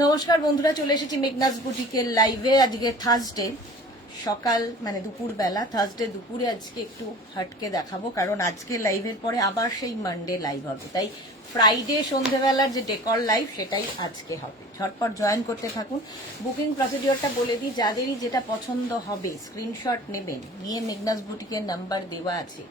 নমস্কার বন্ধুরা, চলে এসেছি মেঘনাস বুটিকের লাইভে। আজকে থার্সডে সকাল মানে দুপুরবেলা, থার্সডে দুপুরে আজকে একটু হাটকে দেখাবো, কারণ আজকে লাইভের পরে আবার সেই মানডে লাইভ হবে। তাই ফ্রাইডে সন্ধেবেলার যে ডেকর লাইভ সেটাই আজকে হবে। ঝটপট জয়েন করতে থাকুন। বুকিং প্রসিডিওরটা বলে দিই, যাদেরই যেটা পছন্দ হবে স্ক্রিনশট নেবেন, নিয়ে মেঘনাস বুটিকের নাম্বার দেওয়া আছে,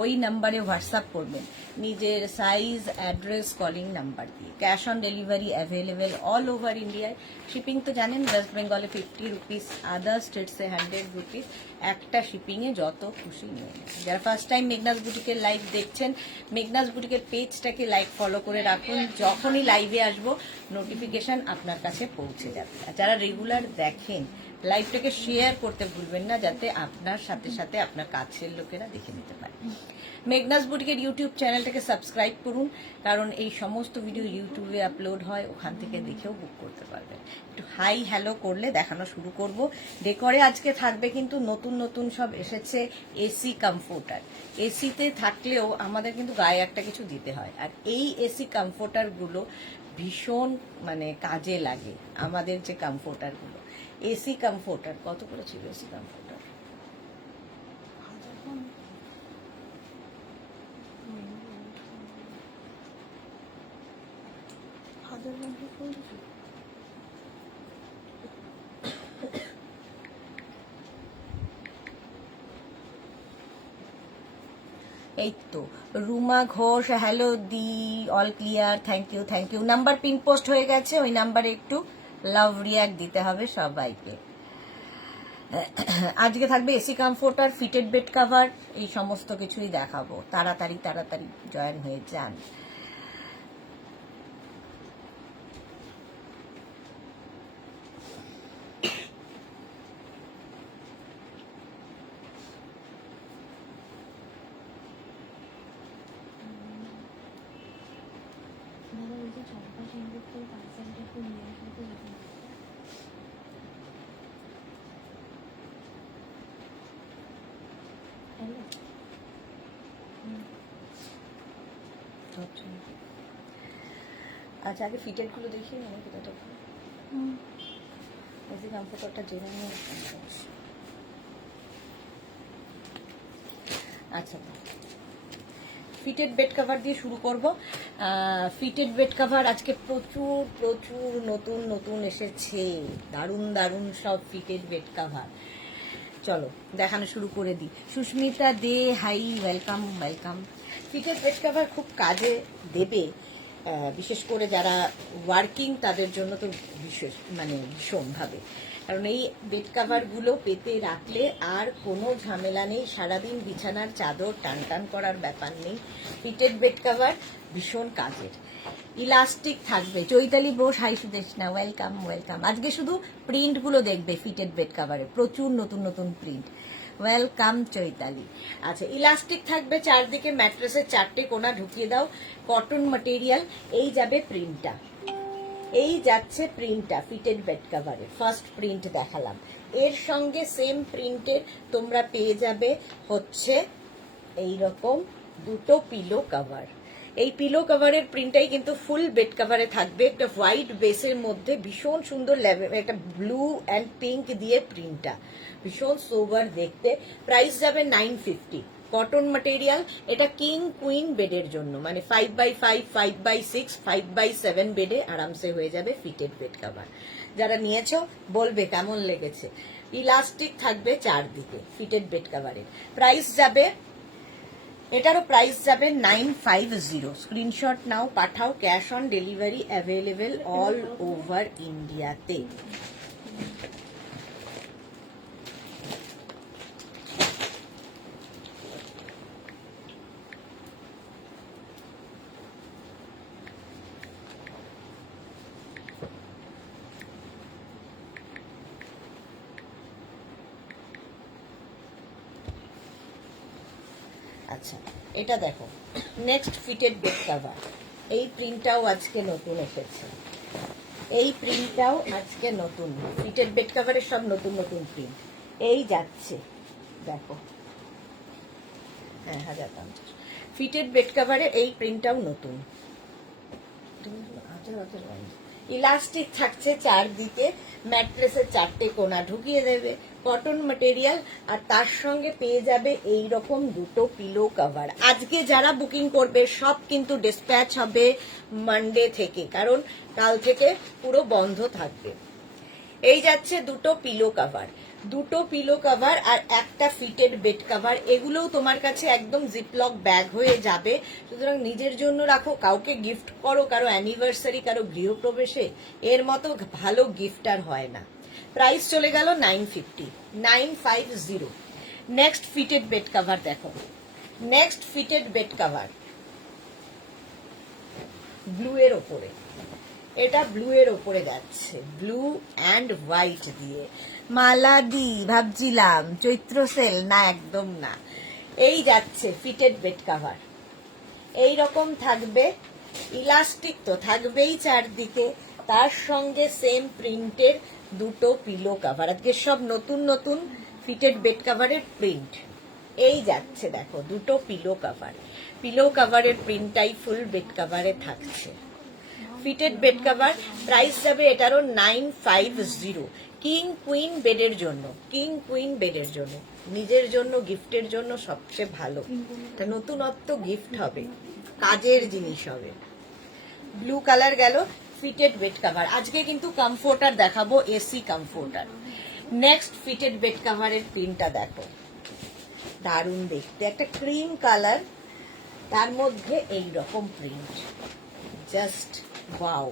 ওই নাম্বারে হোয়াটসঅ্যাপ করবেন নিজের সাইজ, অ্যাড্রেস, কলিং নাম্বার দিয়ে। Cash on delivery available all over ইন্ডিয়ায়। শিপিং তো জানেন, ওয়েস্ট বেঙ্গলে 50 রুপিস, আদার স্টেটসে 100 রুপিস। একটা শিপিংয়ে যত খুশি নিয়ে নেন। যারা ফার্স্ট টাইম মেঘনাস বুটিকের লাইভ দেখছেন, মেঘনাস বুটিকের পেজটাকে লাইক ফলো করে রাখুন, যখনই লাইভে আসবো নোটিফিকেশন আপনার কাছে পৌঁছে যাবে। আর যারা রেগুলার দেখেন, লাইভটাকে শেয়ার করতে ভুলবেন না, যাতে আপনার সাথে সাথে আপনার কাছের লোকেরা দেখে নিতে পারে। মেঘনাস বুটিকের ইউটিউব চ্যানেলটাকে সাবস্ক্রাইব করুন, কারণ এই সমস্ত ভিডিও ইউটিউবে আপলোড হয়, ওখান থেকে দেখেও বুক করতে পারবেন। একটু হাই হ্যালো করলে দেখানো শুরু করব। ডেকরে আজকে থাকবে কিন্তু নতুন নতুন সব এসেছে এসি কমফোর্টার। এসিতে থাকলেও আমাদের কিন্তু গায়ে একটা কিছু দিতে হয়, আর এই এসি কমফোর্টারগুলো ভীষণ মানে কাজে লাগে। আমাদের যে কমফোর্টারগুলো, এসি কমফোর্টার কত করে ছিল? এসি কমফোর্টার এই তো রুমা ঘোষ, হ্যালো দি, all clear, thank you thank you. Number pin post হয়ে গেছে, ওই নাম্বারে একটু লাভ রিয়াক্ট দিতে হবে সবাইকে। আজকে থাকবে AC comforter, fitted bed cover, এই সমস্ত কিছুই দেখাবো। তাড়াতাড়ি তাড়াতাড়ি জয়েন হয়ে যান। আচ্ছা, আগে ফিটেড গুলো দেখি, মানে কোথাটা এসি কমফোর্টারটা জেনে নিয়ে। আচ্ছা, ফিটেড বেড কাভার দিয়ে শুরু করব। ফিটেড বেড কাভার আজকে প্রচুর প্রচুর নতুন নতুন এসেছে, দারুণ দারুণ সব ফিটেড বেড কাভার। চলো দেখানো শুরু করে দিই। Sushmita De, hi, welcome welcome. Fitted bed cover খুব কাজে দেবে, বিশেষ করে যারা ওয়ার্কিং তাদের জন্য তো বিশেষ মানে ভীষণভাবে, কারণ এই বেড কাভারগুলো পেতে রাখলে আর কোনো ঝামেলা নেই, সারাদিন বিছানার চাদর টান টান করার ব্যাপার নেই। ফিটেড বেড কাভার ভীষণ কাজের। ইলাস্টিক থাকবে। Chaitali Bose, hi Sudeshna, welcome welcome. আজকে শুধু প্রিন্টগুলো দেখবে ফিটেড বেড কাভারে, প্রচুর নতুন নতুন প্রিন্ট। ওয়েলকাম চৈতালি। আচ্ছা, ইলাস্টিক থাকবে চারদিকে, ম্যাট্রেসের চারটে কোণা ঢুকিয়ে দাও, কটন ম্যাটেরিয়াল। এই যাবে প্রিন্টটা, এই যাচ্ছে প্রিন্টটা ফিটেড বেড কাভারে। ফার্স্ট প্রিন্ট দেখালাম, এর সঙ্গে সেম প্রিন্টের তোমরা পেয়ে যাবে হচ্ছে এইরকম দুটো পিলো কভার। এই পিলো কভারের প্রিন্টটাই কিন্তু ফুল বেড কভারে থাকবে, একটা হোয়াইট বেসের মধ্যে ভীষণ সুন্দর একটা ব্লু অ্যান্ড পিঙ্ক দিয়ে প্রিন্টটা, ভীষণ সোবার দেখতে। প্রাইস যাবে 950। কটন ম্যাটেরিয়াল, এটা কিং কুইন বেডের জন্য, মানে 5x5, 5x6, 5x7 বেডে আরামসে হয়ে যাবে ফিটেড বেড কভার। যারা নিয়েছো বলবে কেমন লেগেছে। ইলাস্টিক থাকবে চারদিকে ফিটেড বেড কভারে। প্রাইস যাবে, এটারও প্রাইস যাবে 950। স্ক্রিনশট নাও, পাঠাও। Cash on delivery available all over ইন্ডিয়াতে। আচ্ছা, এটা দেখো, নেক্সট ফিটেড বেড কাভার। এই প্রিন্টটাও আজকে নতুন এসেছে, এই প্রিন্টটাও আজকে নতুন। ফিটেড বেড কাভারের সব নতুন নতুন প্রিন্ট এই যাচ্ছে, দেখো। হ্যাঁ, 1050 ফিটেড বেড কাভারে এই প্রিন্টটাও নতুন। ইলাস্টিক থাকছে চারদিকে, ম্যাট্রেসের চারটে কোনা ঢুকিয়ে দেবে, কটন ম্যাটেরিয়াল, আর তার সঙ্গে পেয়ে যাবে এই রকম দুটো পিলো কভার। আজকে যারা বুকিং করবে সব কিন্তু ডিসপ্যাচ হবে মানডে থেকে, কারণ কাল থেকে পুরো বন্ধ থাকবে। এই যাচ্ছে দুটো পিলো কভার, দুটো পিলো কভার আর একটা ফিটেড বেড কভার। এগুলোও তোমার কাছে একদম জিপলক ব্যাগ হয়ে যাবে, সুতরাং নিজের জন্য রাখো, কাউকে গিফট করো, কারো অ্যানিভার্সারি, কারো গৃহপ্রবেশে, এর মতো ভালো গিফট আর হয় না। প্রাইস চলে গেল 950, 950। নেক্সট ফিটেড বেড কভার দেখো, next fitted bed cover blue এর ওপরে, এটা ব্লু এর ওপরে যাচ্ছে, ব্লু অ্যান্ড হোয়াইট দিয়ে। মালাদি ভাবছিলাম চৈত্র সেল, না একদম না। এই যাচ্ছে ফিটেড বেড কভার, এই রকম থাকবে, ইলাস্টিক তো থাকবেই চারদিকে, তার সঙ্গে সেম প্রিন্টের দুটো পিলো কভার। আজকে সব নতুন নতুন ফিটেড বেড কভারের প্রিন্ট। এই যাচ্ছে দেখো দুটো পিলো কভার, পিলো কভারের প্রিন্টটাই ফুল বেড কভারে থাকছে। ফিটেড বেড কভার, প্রাইস যাবে এটারও 950। কিং কুইন বেডের জন্য, কিং কুইন বেডের জন্য, নিজের জন্য, গিফটের জন্য সবচেয়ে ভালো। এটা নতুনত্ব গিফট হবে, কাজের জিনিস হবে। ব্লু কালার গেল ফিটেড বেড কভার। আজকে কিন্তু কমফোর্টার দেখাবো, AC comforter. Next fitted bed কভারের প্রিন্টটা দেখো, দারুণ দেখতে, একটা ক্রিম কালার, তার মধ্যে এই রকম প্রিন্ট, জাস্ট ওয়াও।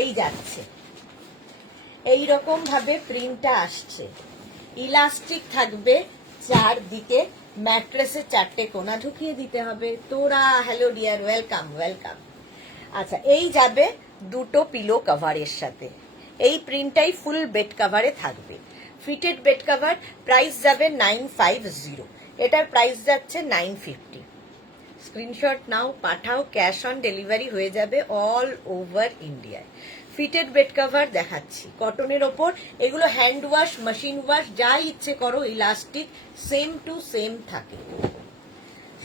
এই যাচ্ছে, এই রকম ভাবে প্রিন্টটা আসছে, ইলাস্টিক থাকবে চারদিকে, ম্যাট্রেসে চারটে কোনা ঢুকিয়ে দিতে হবে। তোরা হ্যালো ডিয়ার, ওয়েলকাম ওয়েলকাম। আচ্ছা, এই যাবে দুটো পিলো কভারের সাথে, এই প্রিন্টটাই ফুল বেড কভারে থাকবে। ফিটেড বেড কভার, প্রাইস যাবে 950, এটার প্রাইস যাচ্ছে 950। স্ক্রিনশট নাও, পাঠাও, ক্যাশ অন ডেলিভারি হয়ে যাবে অল ওভার ইন্ডিয়ায়। ফিটেড বেড কভার দেখাচ্ছি, কটনের ওপর, এগুলো হ্যান্ড ওয়াশ, মেশিন ওয়াশ, যা ইচ্ছে করো, ইলাস্টিক সেম টু সেম থাকে।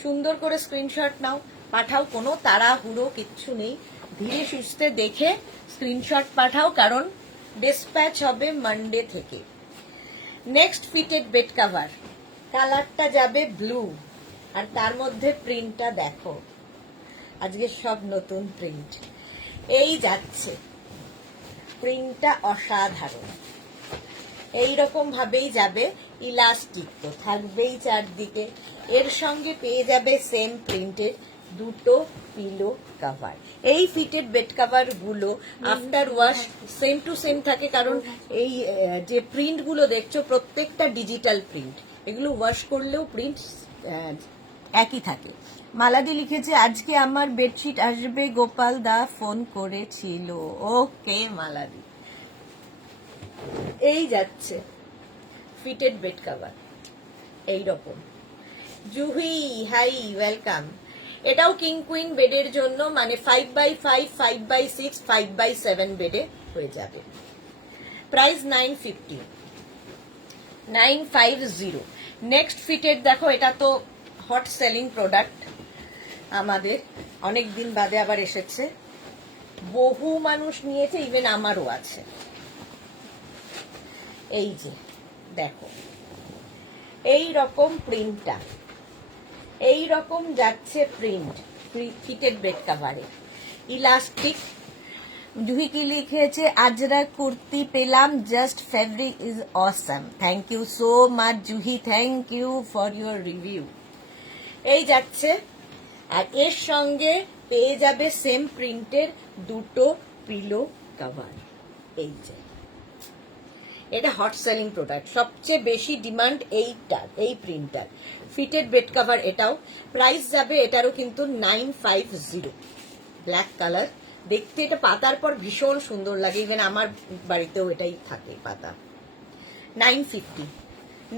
সুন্দর করে স্ক্রিনশট নাও, পাঠাও, কোনো তাড়াহুড়ো কিচ্ছু নেই, ধীরে সুস্থে দেখে স্ক্রিনশট পাঠাও, কারণ ডিসপ্যাচ হবে মানডে থেকে। নেক্সট ফিটেড বেড কভার, কালারটা যাবে ব্লু, আর তার মধ্যে প্রিন্টটা দেখো, আজকে সব নতুন প্রিন্ট। এই যাচ্ছে, প্রিন্টটা অসাধারণ, এই রকম ভাবেই যাবে, ইলাস্টিক তো থাকবেই চারদিকে, এর সঙ্গে পেয়ে যাবে সেম প্রিন্টের দুটো পিলো কভার। এই ফিটেড বেড কভার গুলো after wash same to same থাকে, কারণ এই যে প্রিন্ট গুলো দেখছো প্রত্যেকটা ডিজিটাল প্রিন্ট, এগুলো ওয়াশ করলেও প্রিন্ট একই থাকে। মালাদি লিখেছে আজকে আমার বেডশিট আসবে, গোপাল দা ফোন করেছিল। ওকে মালাদি। এই যাচ্ছে ফিটেড বেড কভার, এইরকম। Juhi hi, welcome. এটাও কিং কুইন বেডের জন্য, মানে 5x5, 5x6, 5x7 বেডে হয়ে যাবে। প্রাইস 950, 950। নেক্সট ফিটেড দেখো, এটা তো হট সেলিং প্রোডাক্ট আমাদের, অনেক দিন বাদে আবার এসেছে, বহু মানুষ নিয়েছে, ইভেন আমারও আছে। এই যে দেখো, এই রকম প্রিন্টটা, এই রকম যাচ্ছে প্রিন্ট ফিটেড বেড কভারে, ইলাস্টিক। জুহি কি লিখেছে, আজরা কুর্তি পেলাম, just fabric is awesome. Thank you so much Juhi, thank you for your review. এই যাচ্ছে, আর এর সঙ্গে পেয়ে যাবে সেম প্রিন্টের দুটো পিলো কভার। এই যে, এটা হট সেলিং প্রোডাক্ট, সবচেয়ে বেশি ডিমান্ড এইটার, এই প্রিন্টার ফিটেড বেড কভার। এটাও প্রাইস যাবে এটারও কিন্তু 950। ব্ল্যাক কালার দেখতে, এটা পাতার পর ভীষণ সুন্দর লাগে, ইভেন আমার বাড়িতেও এটাই থাকে পাতা। 950,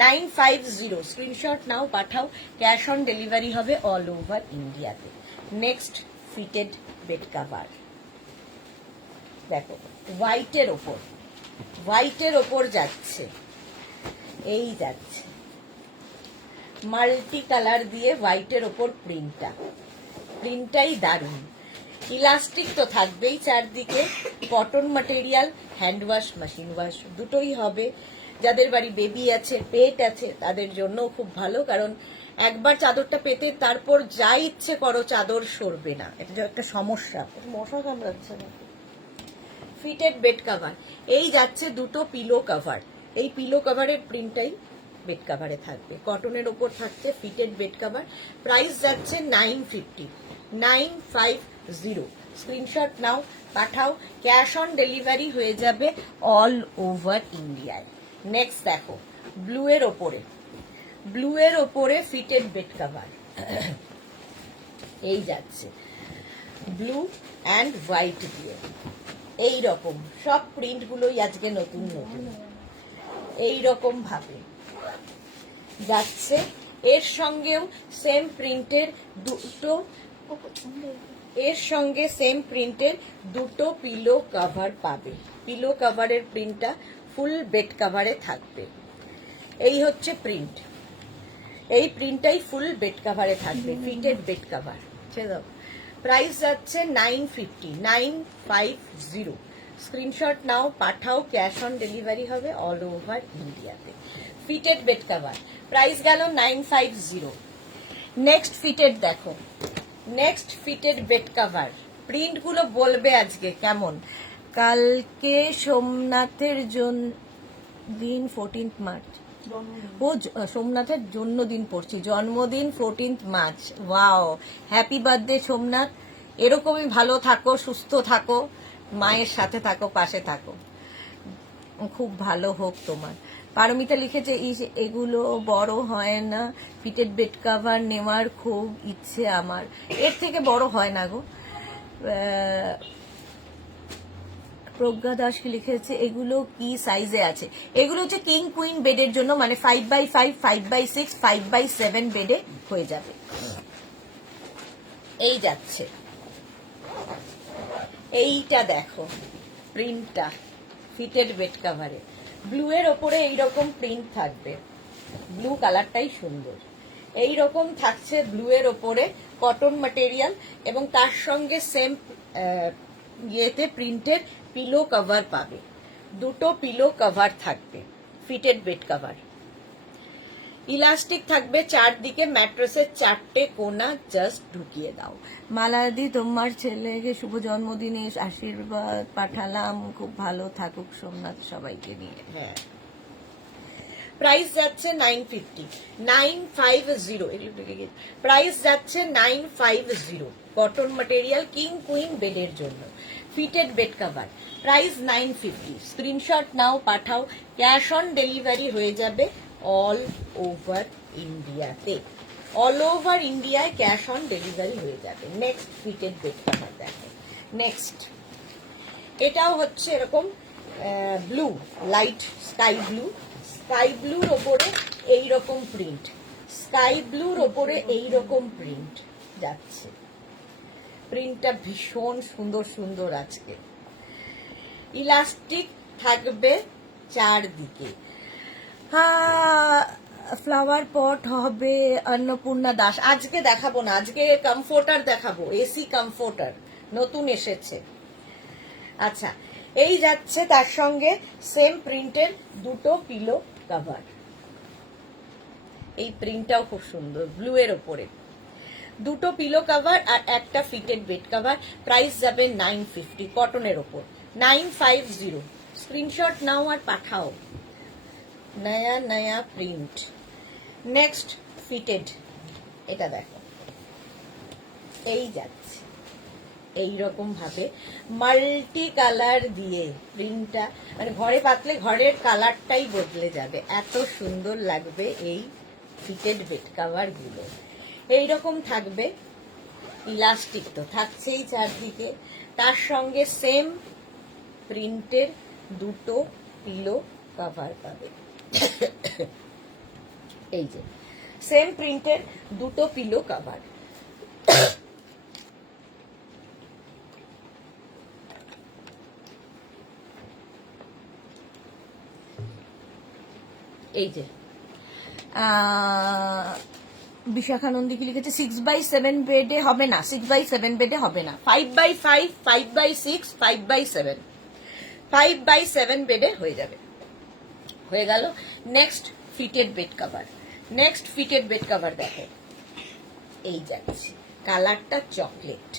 950। স্ক্রিনশট নাও, পাঠাও, ক্যাশ অন ডেলিভারি হবে অল ওভার ইন্ডিয়াতে। নেক্সট ফিটেড বেড কভার দেখো, হোয়াইটের ওপর, হোয়াইটের ওপর যাচ্ছে, এই যাচ্ছে মাল্টি কালার দিয়ে হোয়াইটের ওপর প্রিন্টটা, প্রিন্টটাই দারুণ। ইলাস্টিক তো থাকবেই চারদিকে, cotton material, hand wash, machine wash দুটোই হবে। যাদের বাড়ি বেবি আছে, পেট আছে, তাদের জন্য খুব ভালো, কারণ একবার চাদরটা পেতে তারপর যা ইচ্ছে করো চাদর সরবে না, এটা একটা সমস্যা। মশা কামড়াচ্ছে না। ফিটেড বেড কভার, এই যাচ্ছে দুটো পিলো কভার, এই পিলো কভারের প্রিন্টটাই বেড কভারে থাকবে, কটনের ওপর থাকছে ফিটেড বেড কভার। প্রাইস যাচ্ছে 950, 950। স্ক্রিনশট নাও, পাঠাও, ক্যাশ অন ডেলিভারি হয়ে যাবে অল ওভার ইন্ডিয়ায়। নেক্সট দেখো, ব্লু এর ওপরে, ব্লু এর ওপরে ফিটেড বেড কভার, এই যাচ্ছে ব্লু অ্যান্ড হোয়াইট দিয়ে, এই রকম সব প্রিন্ট গুলোই আজকে নতুন নতুন এই রকম ভাবে যাচ্ছে। এর সঙ্গেও সেম প্রিন্টের দুটো, এর সঙ্গে সেম প্রিন্টের দুটো পিলো কভার পাবে। পিলো কভারের প্রিন্টটা ফুল বেড কভারে থাকবে। এই হচ্ছে প্রিন্ট, এই প্রিন্টটাই ফুল বেড কভারে থাকবে, ফিটেড বেড কভার। প্রাইস যাচ্ছে 950, 950। স্ক্রিনশট নাও, পাঠাও, ক্যাশ অন ডেলিভারি হবে অল ওভার ইন্ডিয়াতে। ফিটেড বেড কভার প্রাইস গেল 950। নেক্সট ফিটেড দেখো, next fitted bed cover print গুলো বলবে আজকে কেমন। কালকে সোমনাথের দিন 14 মার্চ, ও সোমনাথের জন্মদিন পড়ছি, জন্মদিন 14 March. Wow, happy birthday Somnath, এরকমই ভালো থাকো, সুস্থ থাকো, মায়ের সাথে থাকো, পাশে থাকো, খুব ভালো হোক তোমার। পারমিতা লিখেছে এগুলো বড় হয় না, ফিটেড বেড কভার নেওয়ার খুব ইচ্ছে আমার। এর থেকে বড় হয় না গো। প্রজ্ঞা দাস লিখেছে এগুলো কি সাইজে আছে, এগুলো হচ্ছে কিং কুইন বেডের জন্য, মানে 5x5, 5x6, 5x7 বেডে হয়ে যাবে। এই যাচ্ছে, এইটা দেখো প্রিন্টটা ফিটেড বেড কভারে, ব্লু এর ওপরে এইরকম প্রিন্ট থাকবে, ব্লু কালারটাই সুন্দর। এই রকম থাকছে ব্লু এর ওপরে কটন ম্যাটেরিয়াল, এবং তার সঙ্গে সেম ইয়েতে প্রিন্টের পিলো কভার পাবে, দুটো পিলো কভার থাকবে, ফিটেড বেড কভার। ইলাস্টিক থাকবে চারদিকে, ম্যাট্রেসের চারটে কোনা জাস্ট ঢুকিয়ে দাও। মালাদি, তোমার ছেলেকে শুভ জন্মদিনে আশীর্বাদ পাঠালাম, খুব ভালো থাকুক সোমনাথ সবাইকে নিয়ে। হ্যাঁ, প্রাইস যাচ্ছে 950, 950। প্রাইস যাচ্ছে 950, কটন ম্যাটেরিয়াল, কিং কুইন বেডের জন্য, fitted bed cover. Price 950। Screenshot নাও, পাঠাও, ক্যাশ অন ডেলিভারি হয়ে যাবে অল ওভার ইন্ডিয়াতে, অল ওভার ইন্ডিয়ায় ক্যাশ অন ডেলিভারি হয়ে যাবে। নেক্সট ফিটেড বেড কভার দেখো, নেক্সট এটাও হচ্ছে এরকম blue, light sky blue, sky ব্লুর ওপরে এইরকম প্রিন্ট, স্কাই ব্লুর ওপরে এইরকম প্রিন্ট যাচ্ছে, প্রিন্টটা ভীষণ সুন্দর সুন্দর আজকে। ইলাস্টিক থাকবে চারদিকে। ফ্লাওয়ার পট হবে অন্নপূর্ণা দাস, আজকে দেখাবো না, আজকে কমফোর্টার দেখাবো, এসি কমফোর্টার নতুন এসেছে। আচ্ছা, এই যাচ্ছে তার সঙ্গে সেম প্রিন্টের দুটো পিলো কভার, এই প্রিন্টটাও খুব সুন্দর, ব্লু এর ওপরে দুটো পিলো কভার আর একটা ফিটেড বেড কভার। প্রাইস যাবে 950, কটনের ওপর 950। স্ক্রিনশট নাও আর পাঠাও, নয়া নয়া প্রিন্ট। নেক্সট ফিটেড, এটা দেখো, এই যাচ্ছে এইরকম ভাবে মাল্টি কালার দিয়ে প্রিন্টটা, মানে ঘরে পাতলে ঘরের কালারটাই বদলে যাবে, এত সুন্দর লাগবে এই ফিটেড বেড কভার গুলো। এইরকম থাকবে, ইলাস্টিক তো থাকছেই চারদিকে, তার সঙ্গে সেম প্রিন্টের দুটো পিলো কভার পাবে, এই যে সেম প্রিন্টের দুটো পিলো কভার। এই যে বিশাখানন্দী কি লিখেছে 6/7 বেডে হবে না, 6/7 বেডে হবে না, 5/5, 5/6, 5/7, 5/7 বেডে হয়ে যাবে। হয়ে গেল। Next fitted bed cover, next fitted bed cover দেখো, এই যাচ্ছে কালারটা চকলেট,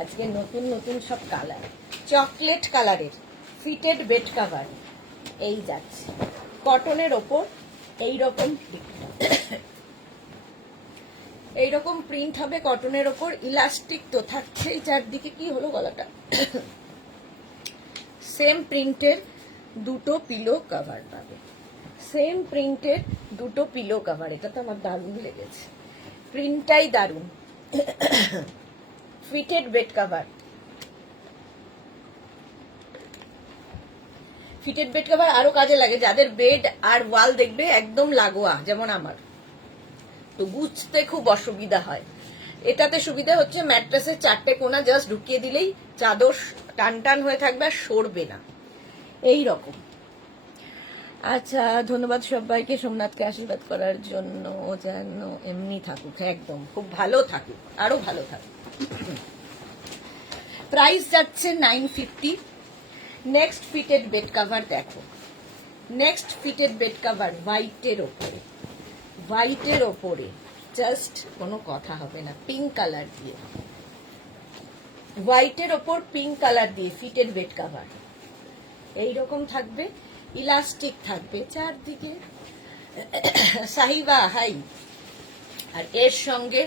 আজকে নতুন নতুন সব কালার, চকলেট কালারের ফিটেড বেড কভার, এই যাচ্ছে কটনের ওপর এইরকম এইরকম প্রিন্ট হবে কটনের ওপর, ইলাস্টিক তো থাকছেই চারদিকে। কি হলো গলাটা? সেম প্রিন্টের দুটো পিলো কভার পাবে, সেম প্রিন্টের দুটো পিলো কভার। এটা তো আমার দারুণ লেগেছে, প্রিন্টটাই দারুণ। Fitted bed cover, fitted bed cover আরো কাজে লাগে যাদের বেড আর ওয়াল দেখবে একদম লাগোয়া, যেমন আমার, তো গুছতে খুব অসুবিধা হয়। এটাতে সুবিধা হচ্ছে ম্যাট্রেসের চারটে কোনা জাস্ট ঢুকিয়ে দিলেই চাদর টান টান হয়ে থাকবে আর সরবে না, এই রকম। আচ্ছা, ধন্যবাদ সবাইকে সোমনাথকে আশীর্বাদ করার জন্য, ও যেন এমনি থাকুক, একদম খুব ভালো থাকুক, আরো ভালো থাকুক। প্রাইস যাচ্ছে 950। নেক্সট ফিটেড বেড কভার দেখো, নেক্সট ফিটেড বেড কভার হোয়াইটের ওপরে, হোয়াইটের ওপরে জাস্ট কোনো কথা হবে না, পিঙ্ক কালার দিয়ে, হোয়াইটের ওপর পিঙ্ক কালার দিয়ে ফিটেড বেড কভার এইরকম থাকবে, ইলাস্টিক থাকবে চারদিকে, সাহিবা হাই। আর এর সঙ্গে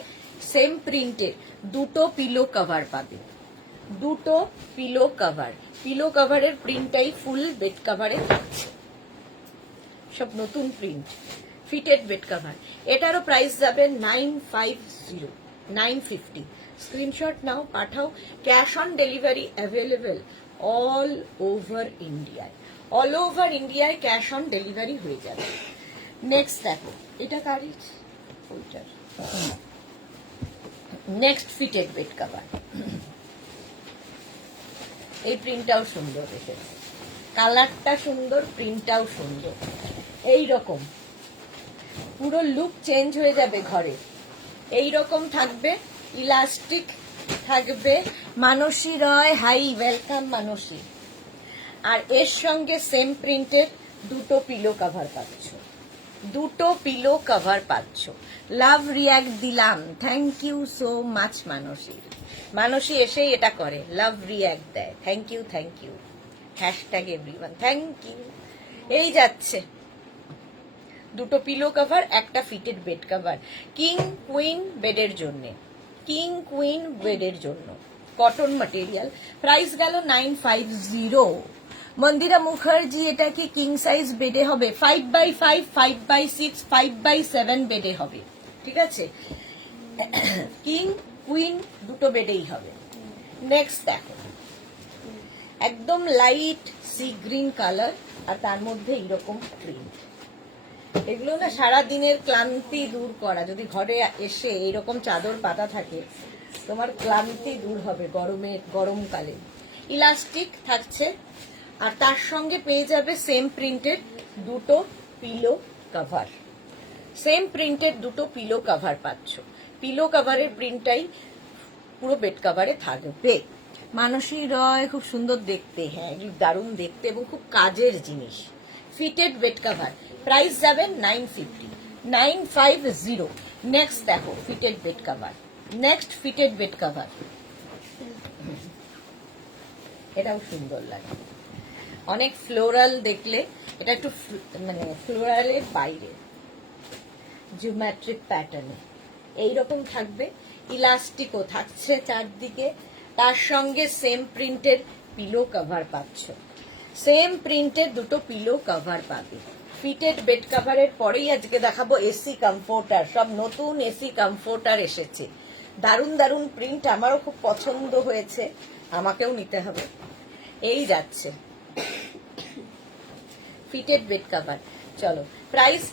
সেম প্রিন্টের দুটো পিলো কভার পাবে, দুটো পিলো কভার, পিলো কভারের প্রিন্টটাই ফুল বেড কভারে থাকছে, সব নতুন প্রিন্ট, ফিটেড বেড কভার। এটারও প্রাইস যাবে 950, 950। স্ক্রিনশট নাও, পাঠাও, cash on delivery available all over ইন্ডিয়ায়, অল ওভার ইন্ডিয়ায় ক্যাশ অন ডেলিভারি হয়ে যাবে। নেক্সট দেখো, এটা কারি নেক্সট ফিটেড বেড কভার, এই প্রিন্টটাও সুন্দর, দেখে কালারটা সুন্দর, প্রিন্টটাও সুন্দর, এই রকম পুরো লুক চেঞ্জ হয়ে যাবে ঘরে, এই রকম থাকবে, ইলাস্টিক থাকবে। মানসী রয় হাই, ওয়েলকাম মানসী। আর এর সঙ্গে সেম প্রিন্টের দুটো পিলো কভার পাচ্ছ, দুটো পিলো কভার পাচ্ছ। লাভ রিয়াক্ট দিলাম, thank you so much Manasi. Manasi এসেই এটা করে, লাভ রিয়াক্ট দেয়, thank you, thank you, hashtag everyone, thank you. এই যাচ্ছে দুটো পিলো কভার, একটা fitted bed cover, king queen বেডের জন্য, কিং কুইন বেডের জন্য, কটন ম্যাটেরিয়াল। প্রাইস গেল 950। মন্দিরা মুখার্জি, এটা কি কিং সাইজ বেডে হবে? 5/5, 5/6, 5/7 বেডে হবে, ঠিক আছে? কিং কুইন দুটো বেডেই হবে। নেক্সট দেখো, একদম লাইট সি গ্রিন কালার, আর তার মধ্যে এইরকম প্রিন্ট। এগুলো না সারা দিনের ক্লান্তি দূর করা, যদি ঘরে এসে এইরকম চাদর পাতা থাকে তোমার ক্লান্তি দূর হবে গরমকালে। ইলাস্টিক থাকছে, আর তার সঙ্গে পেয়ে যাবে সেম প্রিন্টের দুটো পিলো কভার, সেম প্রিন্টের দুটো পিলো কভার পাচ্ছ। পিলো কভারের প্রিন্টটাই পুরো বেড কভারে থাকবে। মানসী রয়, খুব সুন্দর দেখতে, হ্যাঁ এগুলো দারুণ দেখতে এবং খুব কাজের জিনিস। ফিটেড বেড কভার, প্রাইস যাবে 950, 950। নেক্সট দেখো fitted bed cover, next fitted bed cover, এটাও সুন্দর লাগে, অনেক ফ্লোরাল দেখলে, এটা একটু মানে ফ্লোরালের বাইরে জিওমেট্রিক প্যাটার্নে এইরকম থাকবে, ইলাস্টিকও থাকছে চারদিকে, তার সঙ্গে সেম প্রিন্টের পিলো কভার পাচ্ছ, সেম প্রিন্টের দুটো পিলো কভার পাবে। ফিটেড বেড কভারের পরেই আজকে দেখাবো এসি কমফোর্টার, সব নতুন এসি কমফোর্টার এসেছে, দারুণ দারুণ প্রিন্ট, আমারও খুব পছন্দ হয়েছে, আমাকেও নিতে হবে। এই যাচ্ছে ফিটেড বেড কভার, চলো price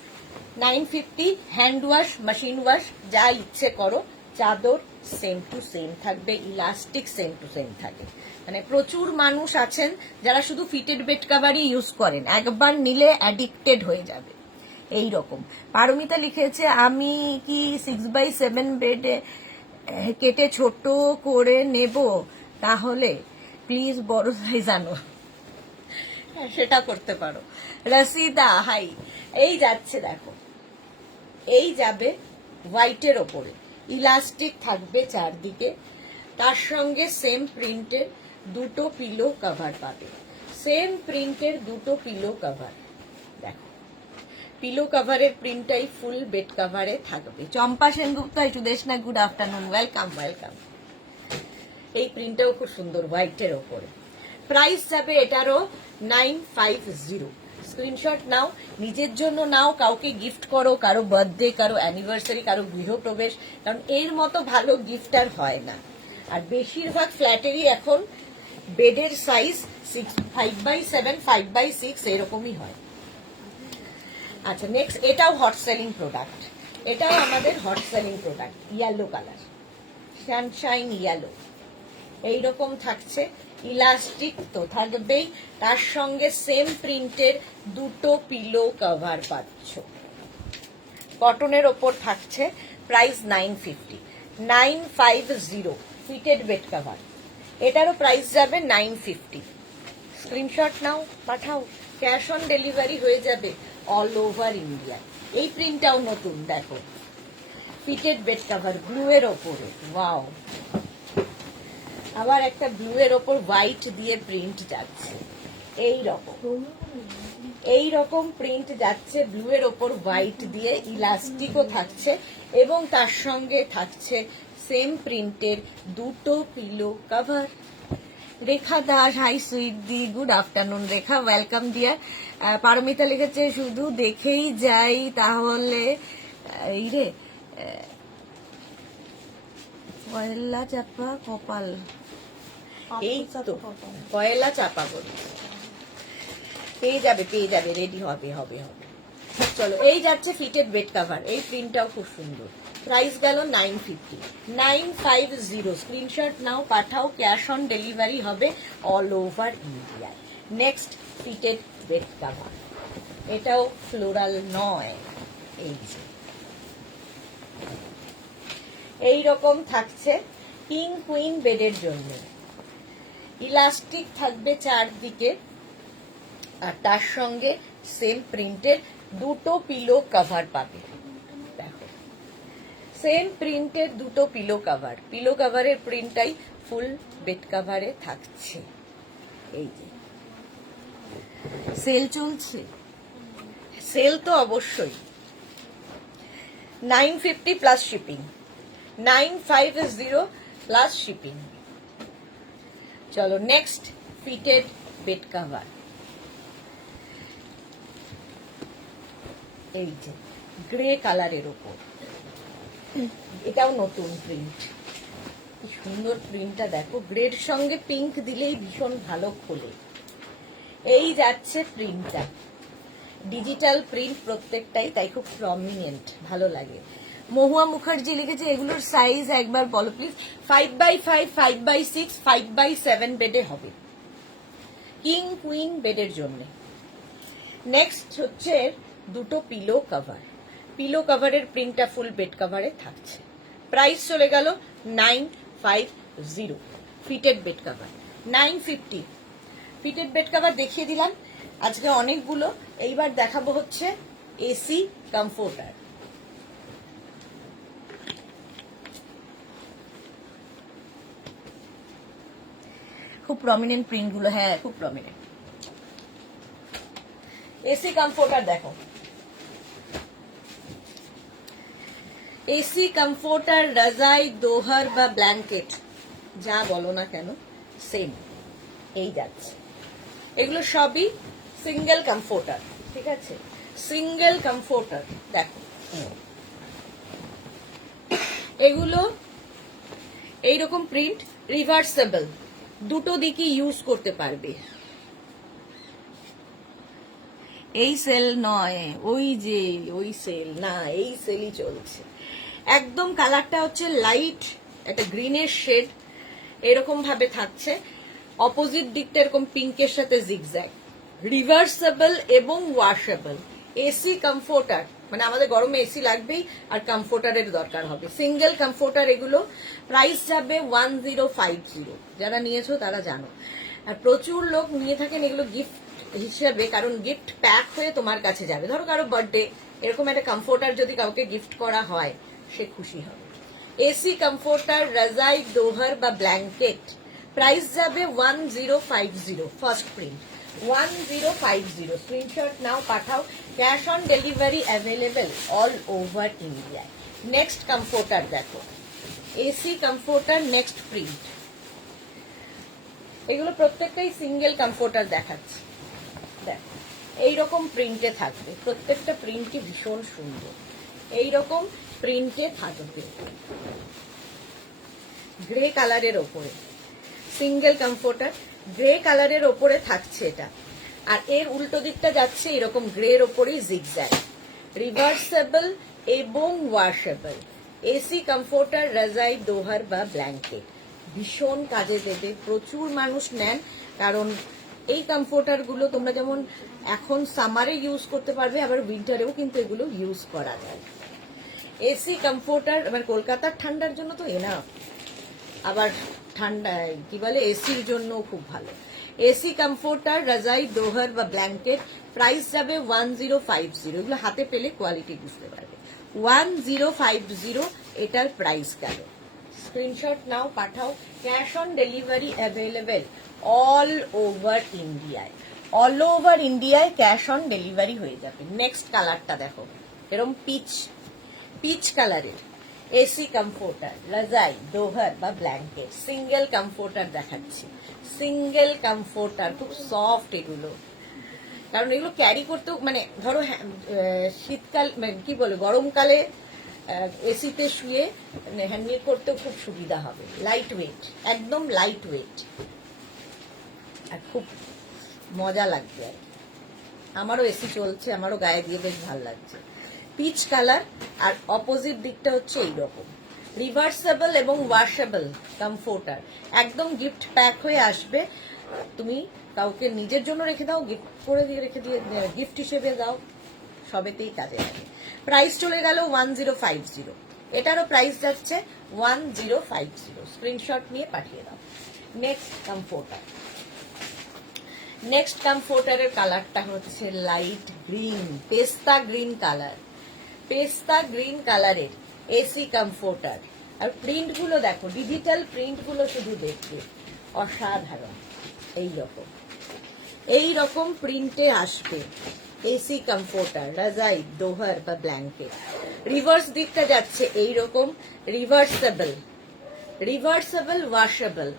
950। Hand wash, machine wash যা ইচ্ছে করো, চাদর সেম টু সেম থাকবে, ইলাস্টিক সেম টু সেম থাকে। মানে প্রচুর মানুষ আছেন যারা শুধু ফিটেড বেড কভারই ইউজ করেন, একবার নিলে অ্যাডিক্টেড হয়ে যাবে। এই রকম। পারমিতা লিখেছে আমি কি 6x7 বেডে কেটে ছোট করে নেব, তাহলে প্লিজ বড় সাইজ আনো। সেটা করতে পারো। রসিদা হাই। এই যাচ্ছে দেখো, এই যাবে হোয়াইটের ওপরে, ইলাস্টিক থাকবে চারদিকে, তার সঙ্গে সেম প্রিন্টের দুটো পিলো কভার পাবে। সেম প্রিন্টের দুটো পিলো কভার, দেখো পিলো কভারের প্রিন্টটাই ফুল বেড কভারে থাকবে। Champa Sengupta Sudeshna, good afternoon, welcome welcome. এই প্রিন্টটাও খুব সুন্দর হোয়াইটের ওপরে। প্রাইস যাবে এটারও 950। স্ক্রিনশট নাও, নিজের জন্য নাও, কাউকে গিফট করো, কারো বার্থডে, কারো অ্যানিভার্সারি, কারো গৃহপ্রবেশ, কারণ এর মতো ভালো গিফট আর হয় না। আর বেশিরভাগ ফ্ল্যাটেরই এখন বেডের সাইজ 5x7, 5x6 এরকমই হয়। আচ্ছা নেক্সট, এটাও হট সেলিং প্রোডাক্ট, এটাও আমাদের hot selling product, yellow colour, Sunshine yellow. এইরকম থাকছে, ইলাস্টিক তো থাকবেই, তার সঙ্গে সেম প্রিন্টের দুটো পিলো কভার পাচ্ছ। কটনের ওপর থাকছে, প্রাইস 950, 950 ফিটেড বেড কভার। এটারও প্রাইস যাবে 950। স্ক্রিনশট নাও, পাঠাও, ক্যাশ অন ডেলিভারি হয়ে যাবে অল ওভার ইন্ডিয়া। এই প্রিন্টটাও নতুন, দেখো ফিটেড বেড কভার ব্লু এর ওপরে, ওয়াও। আবার একটা ব্লু এর ওপর হোয়াইট দিয়ে প্রিন্ট যাচ্ছে, এই রকম প্রিন্ট যাচ্ছে ব্লু এর ওপর হোয়াইট দিয়ে, ইলাস্টিকও থাকছে এবং তার সঙ্গে থাকছে সেম প্রিন্টের দুটো পিলো কভার। রেখা দাস, হাই সুইট দি, গুড আফটারনুন রেখা, ওয়েলকাম ডিয়ার। পারমিতা লিখেছে শুধু দেখেই যাই তাহলে, এই রে কয়লা চাপা কপাল, এই তো কয়লা চাপা বলি, পেয়ে যাবে রেডি হবে। চলো, এই যাচ্ছে ফিটেড বেড কভার, এই প্রিন্টটাও খুব সুন্দর। প্রাইস গেল 950, 950। স্ক্রিনশট নাও, পাঠাও, ক্যাশ অন ডেলিভারি হবে all over India. Next fitted bed cover, এটাও ফ্লোরাল নয়, এই যে এইরকম থাকছে কিং কুইন বেডের জন্য। ইলাস্টিক থাকবে চারদিকে, আর তার সঙ্গে সেম প্রিন্টের দুটো পিলো কভার পাবে। দেখো সেম প্রিন্টের দুটো পিলো কভার, পিলো কভারের প্রিন্টটাই ফুল বেড কভারে থাকছে। এই যে সেল চলছে, সেল তো অবশ্যই। 950 প্লাস শিপিং, 950 প্লাস শিপিং। চলো নেক্সট ফিটেড বেড কভার, এই যে গ্রে কালারের ওপর, এটাও নতুন প্রিন্ট, কি সুন্দর প্রিন্টটা দেখো, গ্রের সঙ্গে পিঙ্ক দিলেই ভীষণ ভালো খোলে। এই যাচ্ছে প্রিন্টটা, ডিজিটাল প্রিন্ট প্রত্যেকটাই, তাই খুব প্রমিনেন্ট, ভালো লাগে। মহুয়া মুখার্জি লিখেছে এগুলোর সাইজ একবার বলো প্লিজ। 5x5, 5x6, 5x7 বেডে হবে, কিং কুইন বেডের জন্য। নেক্সট হচ্ছে দুটো পিলো কভার, পিলো কভারের প্রিন্টটা ফুল বেড কভারে থাকছে। প্রাইস চলে গেল 950 fitted bed cover, 950 fitted bed cover দেখিয়ে দিলাম আজকে অনেকগুলো। এইবার দেখাবো হচ্ছে এসি কমফোর্টার। খুব প্রমিনেন্ট প্রিন্ট গুলো, হ্যাঁ খুব প্রমিনেন্ট। এসি কমফোর্টার দেখো, এসি কমফোর্টার, রাজাই, দোহার বা ব্ল্যাঙ্কেট যা বলো না কেন সেম এই যাচ্ছে। এগুলো সবই সিঙ্গেল কমফোর্টার, ঠিক আছে, সিঙ্গেল কমফোর্টার। দেখো এগুলো এইরকম প্রিন্ট, রিভার্সেবল, দুটো দিকই ইউজ করতে পারবে। এই সেল নয়, ওই যে ওই সেল না, এই সেলই চলছে। একদম কালারটা হচ্ছে লাইট একটা গ্রিনের শেড, এরকম ভাবে থাকছে। অপোজিট দিকটা এরকম পিঙ্কের সাথে জিগজ্যাগ, রিভার্সেবল এবং ওয়াশেবল, এসি কমফোর্টার, মানে আমাদের গরমে এসি লাগবেই আর কমফোর্টারের দরকার হবে। সিঙ্গেল কমফোর্টার এগুলো, প্রাইস যাবে 1050। যারা নিয়েছো তারা জানো। আর প্রচুর লোক নিয়ে থাকেন এগুলো গিফট হিসেবে, কারণ গিফট প্যাক হয়ে তোমার কাছে যাবে। ধরো কারো বার্থডে, এরকম একটা কমফোর্টার যদি কাউকে গিফট করা হয়, সে খুশি হবে। এসি কমফোর্টার, রাজাই, দোহার বা ব্ল্যাঙ্কেট, প্রাইস যাবে 1050। First print 1050। স্ক্রিনশট নাও, পাঠাও। Cash on delivery available all over India. Next comforter দেখো, এসি কমফোর্টার, নেক্সট প্রিন্ট। এগুলো প্রত্যেকটাই সিঙ্গেল কমফোর্টার দেখাচ্ছে। দেখো এইরকম প্রিন্টে থাকবে, প্রত্যেকটা প্রিন্টই ভীষণ সুন্দর। এইরকম প্রিন্টে থাকবে, গ্রে কালারের ওপরে সিঙ্গেল কমফোর্টার, গ্রে কালারের ওপরে থাকছে এটা। আর এর উল্টো দিকটা যাচ্ছে এরকম গ্রের ওপরেই জিগজ্যাগ। রিভার্সেবল এবং ওয়াশেবল। এসি কমফোর্টার, রাজাই, দোহার বা ব্ল্যাঙ্কেট, ভীষণ কাজে দেবে। প্রচুর মানুষ নেন, কারণ এই কমফোর্টার গুলো তোমরা যেমন এখন সামারে ইউজ করতে পারবে, আবার উইন্টারেও কিন্তু এগুলো ইউজ করা যায়। এসি কমফোর্টার, মানে কলকাতার ঠান্ডার জন্য তো এনাফ, আবার ঠান্ডা কি বলে এসির জন্য খুব ভালো। এসি কমফোর্টার, রাজাই, দোহার বা ব্ল্যাঙ্কেট, প্রাইস যাবে 1050। এগুলো হাতে পেলে কোয়ালিটি বুঝতে পারবে। 1050 এটার প্রাইস গেল। স্ক্রিনশট নাও, পাঠাও। Cash on delivery available all over ইন্ডিয়ায়। অল ওভার ইন্ডিয়ায় ক্যাশ অন ডেলিভারি হয়ে যাবে। নেক্সট কালারটা দেখো, এরকম পিচ কালারের এসি কমফোর্টার, রাজাই, দোহার বা ব্ল্যাঙ্কেট, সিঙ্গেল কমফোর্টার দেখাচ্ছি। সিঙ্গেল কমফোর্টার, খুব সফট এগুলো, কারণ এগুলো ক্যারি করতেও, মানে ধরো শীতকাল, মানে কি বলে গরমকালে এসিতে শুয়ে হ্যান্ডেল করতেও খুব সুবিধা হবে। লাইট ওয়েট, একদম লাইট ওয়েট, আর খুব মজা লাগবে। আর আমারও এসি চলছে, আমারও গায়ে দিয়ে বেশ ভালো লাগছে। পিচ কালার, আর অপোজিট দিকটা হচ্ছে এইরকম। রিভার্সেবল এবং ওয়াশেবল কমফোর্টার, একদম গিফট প্যাক হয়ে আসবে। তুমি কাউকে নিজের জন্য রেখে দাও, গিফট করে দিয়ে রেখে দিয়ে গিফট হিসেবে দাও, সবেতেই কাজে লাগে। প্রাইস চলে গেল 1050। এটারও প্রাইস যাচ্ছে 1050। স্ক্রিনশট নিয়ে পাঠিয়ে দাও। নেক্সট কমফোর্টার, নেক্সট কমফোর্টারের কালারটা হচ্ছে লাইট গ্রিন, পেস্তা গ্রিন কালার। পেস্তা গ্রিন কালারের এসি কমফোর্টার, আর প্রিন্ট গুলো দেখো, ডিজিটাল প্রিন্ট গুলো শুধু দেখবে অসাধারণ। এইরকম প্রিন্টে আসবে এসি কমফোর্টার, রাজাই, দোহার বা ব্ল্যাঙ্কেট। রিভার্স দিকটা যাচ্ছে এইরকম, রিভার্সেবল ওয়াশেবল,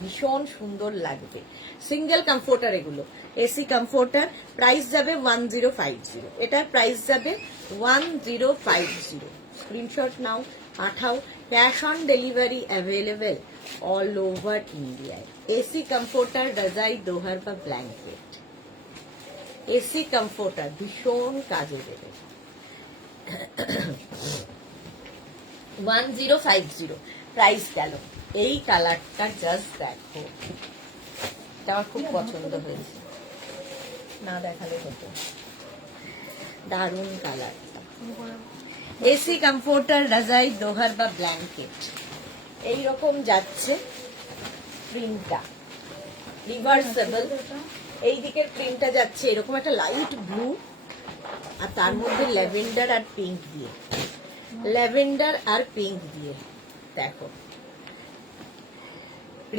ভীষণ সুন্দর লাগবে। সিঙ্গেল কমফোর্টার এগুলো, এসি কমফোর্টার, প্রাইস যাবে 1050। এটার প্রাইস যাবে 1050। স্ক্রিনশট নাও, পাঠাও। Cash on delivery available all over ইন্ডিয়ায়। এসি কমফোর্টার, রাজাই, দোহার বা ব্ল্যাঙ্কেট, এসি কমফোর্টার ভীষণ কাজে দেবে। 1050 প্রাইস গেল। এই কালারটা জাস্ট দেখো, এটা আমার খুব পছন্দ হয়েছে, না দেখালে হতো। দারুণ কালার। এসি কমফোর্টার, রাজাই, দোহার বা ব্ল্যাঙ্কেট, এইরকম যাচ্ছে প্রিন্টটা। রিভার্সেবল, এই দিকের প্রিন্টটা যাচ্ছে এরকম একটা লাইট ব্লু, আর তার মধ্যে ল্যাভেন্ডার আর পিঙ্ক দিয়ে, ল্যাভেন্ডার আর পিঙ্ক দিয়ে দেখো।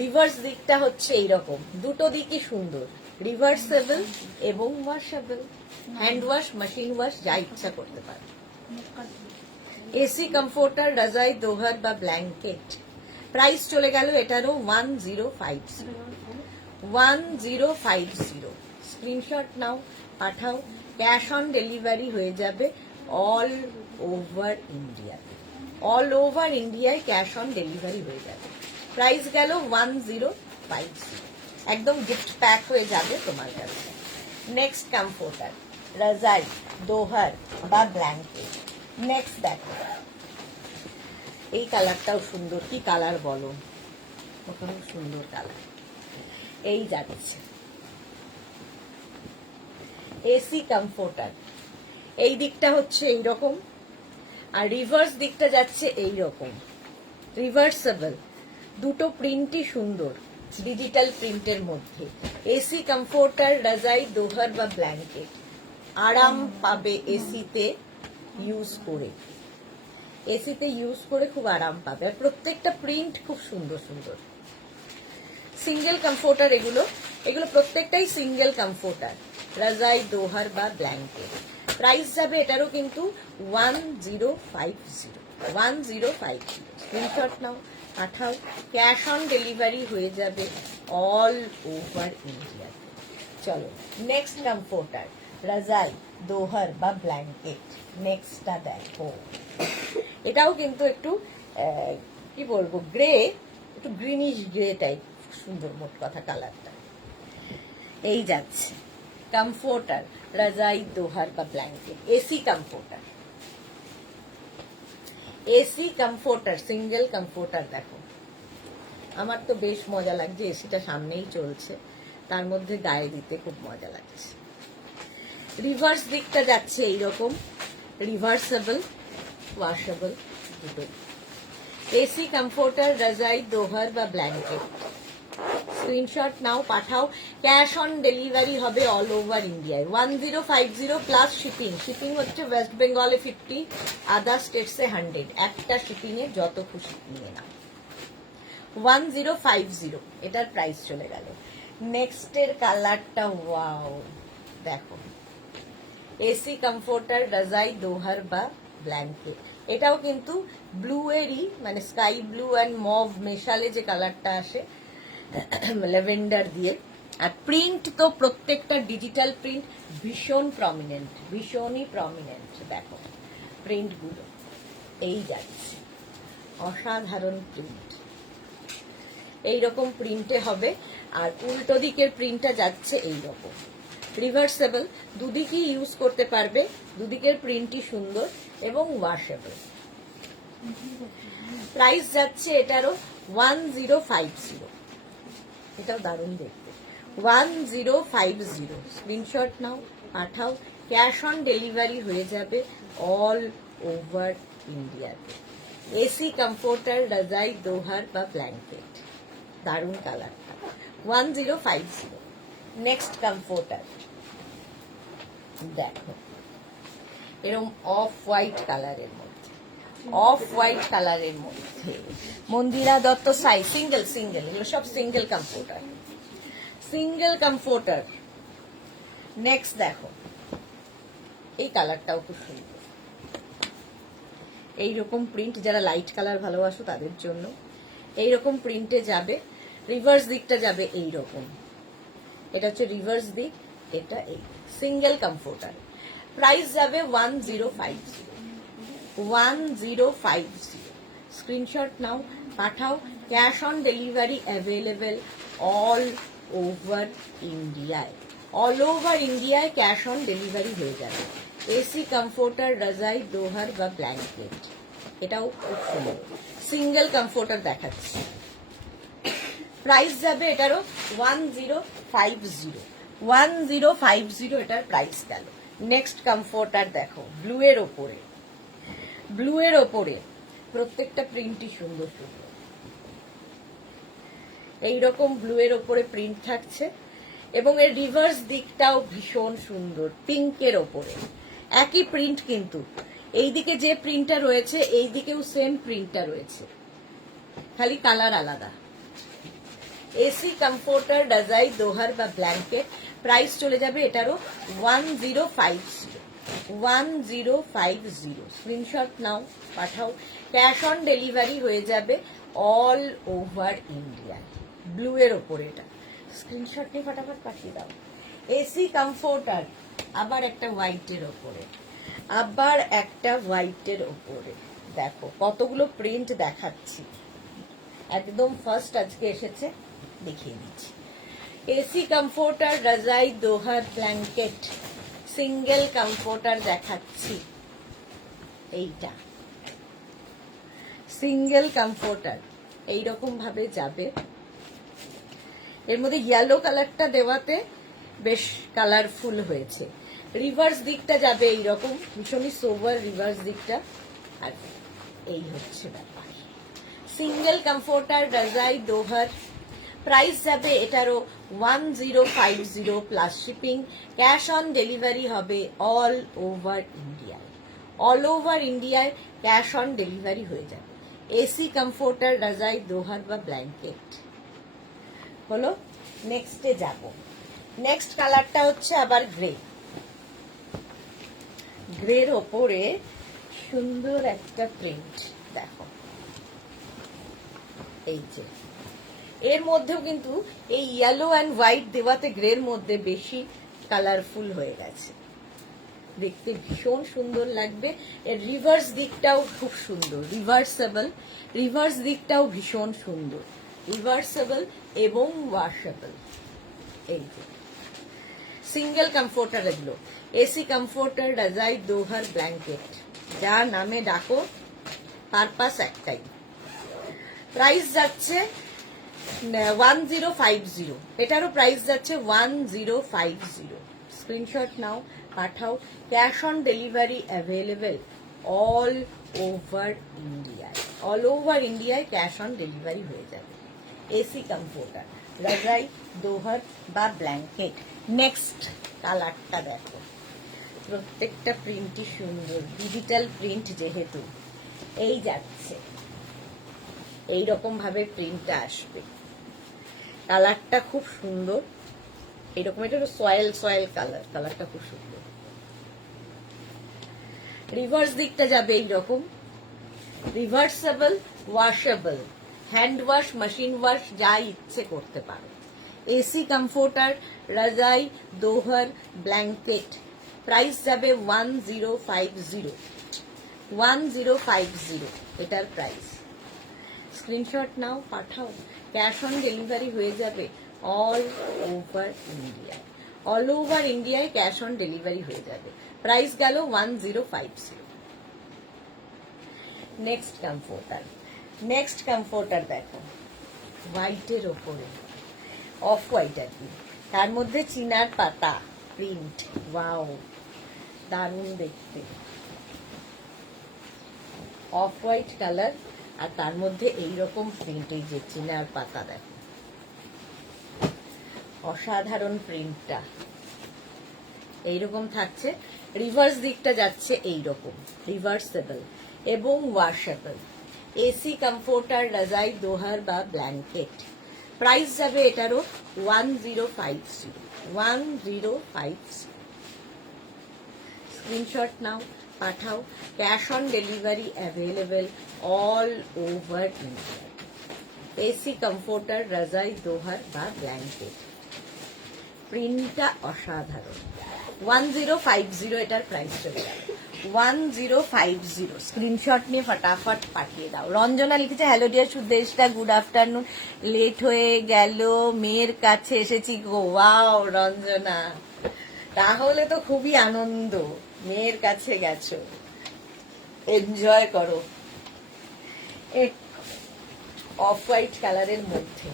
রিভার্স দিকটা হচ্ছে এইরকম, দুটো দিকই সুন্দর, রিভার্সেবল এবং washable, hand wash, machine wash, যা ইচ্ছা করতে পারো। এসি কমফোর্টার, রাজাই, দোহার বা ব্ল্যাঙ্কেট, প্রাইস চলে গেল এটারও 1050। স্ক্রিনশট নাও, পাঠাও। ক্যাশ অন ডেলিভারি হয়ে যাবে all over India. All over ইন্ডিয়ায় ক্যাশ অন ডেলিভারি হয়ে যাবে। প্রাইস গেল 1050, একদম গিফট প্যাক হয়ে যাবে তোমার কাছে। নেক্সট কমফোর্টার, রাজাই, দোহার বা ব্ল্যাঙ্কেট। নেক্সট দেখো, এই কালারটাও সুন্দর, কি কালার বলো, খুব সুন্দর কালার। এই যাচ্ছে এসি কমফোর্টার। এই দিকটা হচ্ছে এইরকম, আর রিভার্স দিকটা যাচ্ছে এইরকম, রিভার্সেবল। দুটো প্রিন্টই সুন্দর, ডিজিটাল প্রিন্টের মধ্যে। এসি কমফোর্টার, রাজাই, দোহার বা ব্ল্যাঙ্কেট, আরাম পাবে এসিতে ইউজ করে। এসিতে ইউজ করে খুব আরাম পাবে, আর প্রত্যেকটা প্রিন্ট খুব সুন্দর সুন্দর। সিঙ্গেল কমফোর্টার এগুলো, এগুলো প্রত্যেকটাই সিঙ্গেল কমফোর্টার, রাজাই, দোহার বা ব্ল্যাঙ্কেট। প্রাইস যাবে এটারও কিন্তু 1050, 1050। স্ক্রিনশট নাও, পাঠাও, ক্যাশ অন ডেলিভারি হয়ে যাবে অল ওভার ইন্ডিয়াতে। চলো নেক্সট কমফোর্টার, রাজাই, দোহার বা ব্ল্যাঙ্কেট। নেক্সটটা দেখো, এটাও কিন্তু একটু কি বলবো, গ্রে, একটু গ্রিনিশ গ্রে টাইপ, সুন্দর মোট কথা কালারটা। এই যাচ্ছে কমফোর্টার, রাজাই, দোহার বা blanket, AC comforter. AC comforter, single comforter. দেখো আমার তো বেশ মজা লাগছে, এসিটা সামনেই চলছে, তার মধ্যে গায়ে দিতে খুব মজা লাগছে। রিভার্স দিকটা যাচ্ছে এইরকম, রিভার্সেবল, ওয়াশেবল দুটো। এসি কমফোর্টার, রাজাই, দোহার বা ব্ল্যাঙ্কেট। স্ক্রিনশট নাও, পাঠাও, ক্যাশ অন ডেলিভারি হবে অল ওভার ইন্ডিয়ায়। 1050 প্লাস শিপিং। শিপিং হচ্ছে ওয়েস্ট বেঙ্গলে 50, আদার স্টেটসে 100। একটা শিপিং এ যত খুশি নিয়ে নাও। 1050 এটার প্রাইস চলে গেল। নেক্সট এর কালারটা ওয়াও, দেখো, এসি কমফোর্টার, রাজাই, দোহার বা ব্ল্যাঙ্কেট। এটাও কিন্তু ব্লু এরই, মানে স্কাই ব্লু অ্যান্ড মভ মেশালে যে কালারটা আসে ল্যাভেন্ডার দিয়ে। আর প্রিন্ট তো প্রত্যেকটা ডিজিটাল প্রিন্ট ভীষণ প্রমিনেন্ট, ভীষণই প্রমিনেন্ট। দেখো প্রিন্টগুলো এই যাচ্ছে, অসাধারণ প্রিন্ট। এইরকম প্রিন্টে হবে, আর উল্টো দিকের প্রিন্টটা যাচ্ছে এইরকম, রিভার্সেবল। দুদিকেই ইউজ করতে পারবে, দুদিকের প্রিন্টই সুন্দর এবং ওয়াশেবল। প্রাইস যাচ্ছে এটারও 1050। এটাও দারুণ দেখতে, 1050। স্ক্রিনশট নাও, পাঠাও, ক্যাশ অন ডেলিভারি হয়ে যাবে অল ওভার ইন্ডিয়াতে। এসি কমফোর্টার, রাজাই, দোহার বা ব্ল্যাঙ্কেট। দারুণ কালারটা, 1050। নেক্সট কমফোর্টার দেখো, এরকম অফ হোয়াইট কালারের মধ্যে, অফ হোয়াইট কালারের মধ্যে মন্দিরা দত্ত সাই, সিঙ্গেল সিঙ্গেল, এগুলো সব single comforter, single comforter. Next দেখো, এই কালারটাও খুব সুন্দর। এইরকম প্রিন্ট, যারা লাইট কালার ভালোবাসো তাদের জন্য এইরকম প্রিন্টে যাবে। রিভার্স দিকটা যাবে এইরকম, এটা হচ্ছে রিভার্স দিক, এটা এই সিঙ্গেল কমফোর্টার। প্রাইস যাবে 1050, 1050। স্ক্রিনশট নাও, পাঠাও, cash on delivery available all over ইন্ডিয়ায়। অল ওভার ইন্ডিয়ায় ক্যাশ অন ডেলিভারি হয়ে যাবে। এসি কমফোর্টার, রাজাই, দোহার বা ব্ল্যাঙ্কেট। এটাও খুব সুন্দর, সিঙ্গেল কমফোর্টার দেখাচ্ছি। প্রাইস যাবে এটারও 1050, 1050 এটার প্রাইস গেল। নেক্সট কমফোর্টার দেখো, ব্লু এর ওপরে, ব্লু এর ওপরে প্রত্যেকটা প্রিন্টই সুন্দর সুন্দর। এইরকম ব্লু এর ওপরে প্রিন্ট থাকছে, এবং এর রিভার্স দিকটাও ভীষণ সুন্দর, পিঙ্কের ওপরে। একই প্রিন্ট কিন্তু, এইদিকে যে প্রিন্টটা রয়েছে এই দিকেও সেম প্রিন্টটা রয়েছে, খালি কালার আলাদা। এসি কমফোর্টার, রাজাই, দোহার বা ব্ল্যাঙ্কেট। প্রাইস চলে যাবে এটারও 1050, 1050। স্ক্রিনশট নাও, পাঠাও, ক্যাশ অন ডেলিভারি হয়ে যাবে অল ওভার ইন্ডিয়া। ব্লু এর ওপরে এটা, স্ক্রিনশট নিয়ে ফটাফট পাঠিয়ে দাও। এসি কমফোর্টার, আবার একটা হোয়াইটের ওপরে, আবার একটা হোয়াইটের ওপরে। দেখো কতগুলো প্রিন্ট দেখাচ্ছি, একদম ফার্স্ট আজকে এসেছে, দেখিয়ে দিচ্ছি। এসি কমফোর্টার, রাজাই, দোহার, ব্ল্যাঙ্কেট, সিঙ্গেল কমফোর্টার দেখাচ্ছি। এইটা সিঙ্গেল কমফোর্টার এইরকম ভাবে যাবে। এর মধ্যে ইয়েলো কালারটা দেওয়াতে বেশ কালারফুল হয়েছে। রিভার্স দিকটা যাবে এইরকম, ভীষণই সোভার রিভার্স দিকটা। আর এই হচ্ছে ব্যাপার। সিঙ্গেল কমফোর্টার রাজাই দোহার, প্রাইস যাবে এটারও 1050 plus shipping. Cash on delivery হবে অল ওভার ইন্ডিয়ায়, অল ওভার ইন্ডিয়ায় ক্যাশ অন ডেলিভারি হয়ে যাবে। এসি কমফোর্টার রাজাই দোহার বা ব্ল্যাঙ্কেট হলো। নেক্সটে যাব। নেক্সট কালারটা হচ্ছে আবার গ্রে, গ্রের ওপরে সুন্দর একটা প্রিন্ট দেখো, এই যে এর মধ্যেও কিন্তু এই ইয়েলো অ্যান্ড হোয়াইট দেওয়াতে গ্রের মধ্যে বেশি কালারফুল হয়ে গেছে, দেখতে ভীষণ সুন্দর লাগবে। এর রিভার্স দিকটাও খুব সুন্দর, রিভার্সেবল, রিভার্স দিকটাও ভীষণ সুন্দর, রিভার্সেবল এবং ওয়াশেবল। এই যে সিঙ্গেল কমফোর্টার এগুলো, এসি কমফোর্টার রাজাই দোহার ব্ল্যাঙ্কেট, যা নামে ডাকো পারপাস একটাই। প্রাইস যাচ্ছে 1050, এটারও প্রাইস যাচ্ছে 1050। স্ক্রিনশট নাও, পাঠাও। Cash on delivery available all over ইন্ডিয়ায়, অল ওভার ইন্ডিয়ায় ক্যাশ অন ডেলিভারি হয়ে যাবে। এসি কমফোর্টার রাজাই দোহার বা ব্ল্যাঙ্কেট। নেক্সট কালারটা দেখো, প্রত্যেকটা প্রিন্টই সুন্দর, ডিজিটাল প্রিন্ট যেহেতু, এই যাচ্ছে এইরকম ভাবে প্রিন্টটা আসবে। কালারটা খুব সুন্দর, এরকম এটা সয়েল সয়েল কালার, কালারটা খুব সুন্দর। রিভার্স দিকটা যাবে এইরকম, reversible, washable, hand wash, machine wash, যা ইচ্ছে করতে পারো। এসি কমফোর্টার রাজাই দোহার ব্ল্যাঙ্কেট, প্রাইস যাবে 1050, 1050 এটার প্রাইস। স্ক্রিনশট নাও, পাঠাও। ক্যাশ অন ডেলিভারি হয়ে যাবে all over India, all over ইন্ডিয়ায় ক্যাশ অন ডেলিভারি হয়ে যাবে। প্রাইস গেল 1050। নেক্সট কমফোর্টার, নেক্সট কমফোর্টার দেখো, হোয়াইটের ওপরে অফ হোয়াইট আর কি, তার মধ্যে চিনার পাতা প্রিন্ট, ওয়াও দারুণ দেখতে, অফ হোয়াইট কালার আর তার মধ্যে এইরকম প্রিন্ট, এই যে চিনার পাতা দেখো, অসাধারণ প্রিন্টটা এইরকম থাকছে। রিভার্স দিকটা যাচ্ছে এইরকম, রিভার্সেবল এবং ওয়াশেবল। এসি কমফোর্টার রাজাই দোহার বা ব্ল্যাঙ্কেট, প্রাইস যাবে এটারও 1050, 1050। স্ক্রিনশট নাও, পাঠাও। Cash on delivery available all over India. AC comforter রাজাই দোহার বা ব্ল্যাঙ্কেট, প্রিন্টটা অসাধারণ। 1050 এটার প্রাইস চলে যাবে, 1050। স্ক্রিনশট নিয়ে ফটাফট পাঠিয়ে দাও। রঞ্জনা লিখেছে, hello dear Sudeshna, good afternoon, late হয়ে গেল, মেয়ের কাছে এসেছি গো। ওয়াও রঞ্জনা, তাহলে তো খুবই আনন্দ, মেয়ের কাছে গেছো, এনজয় করো। অফ হোয়াইট কালারের মধ্যে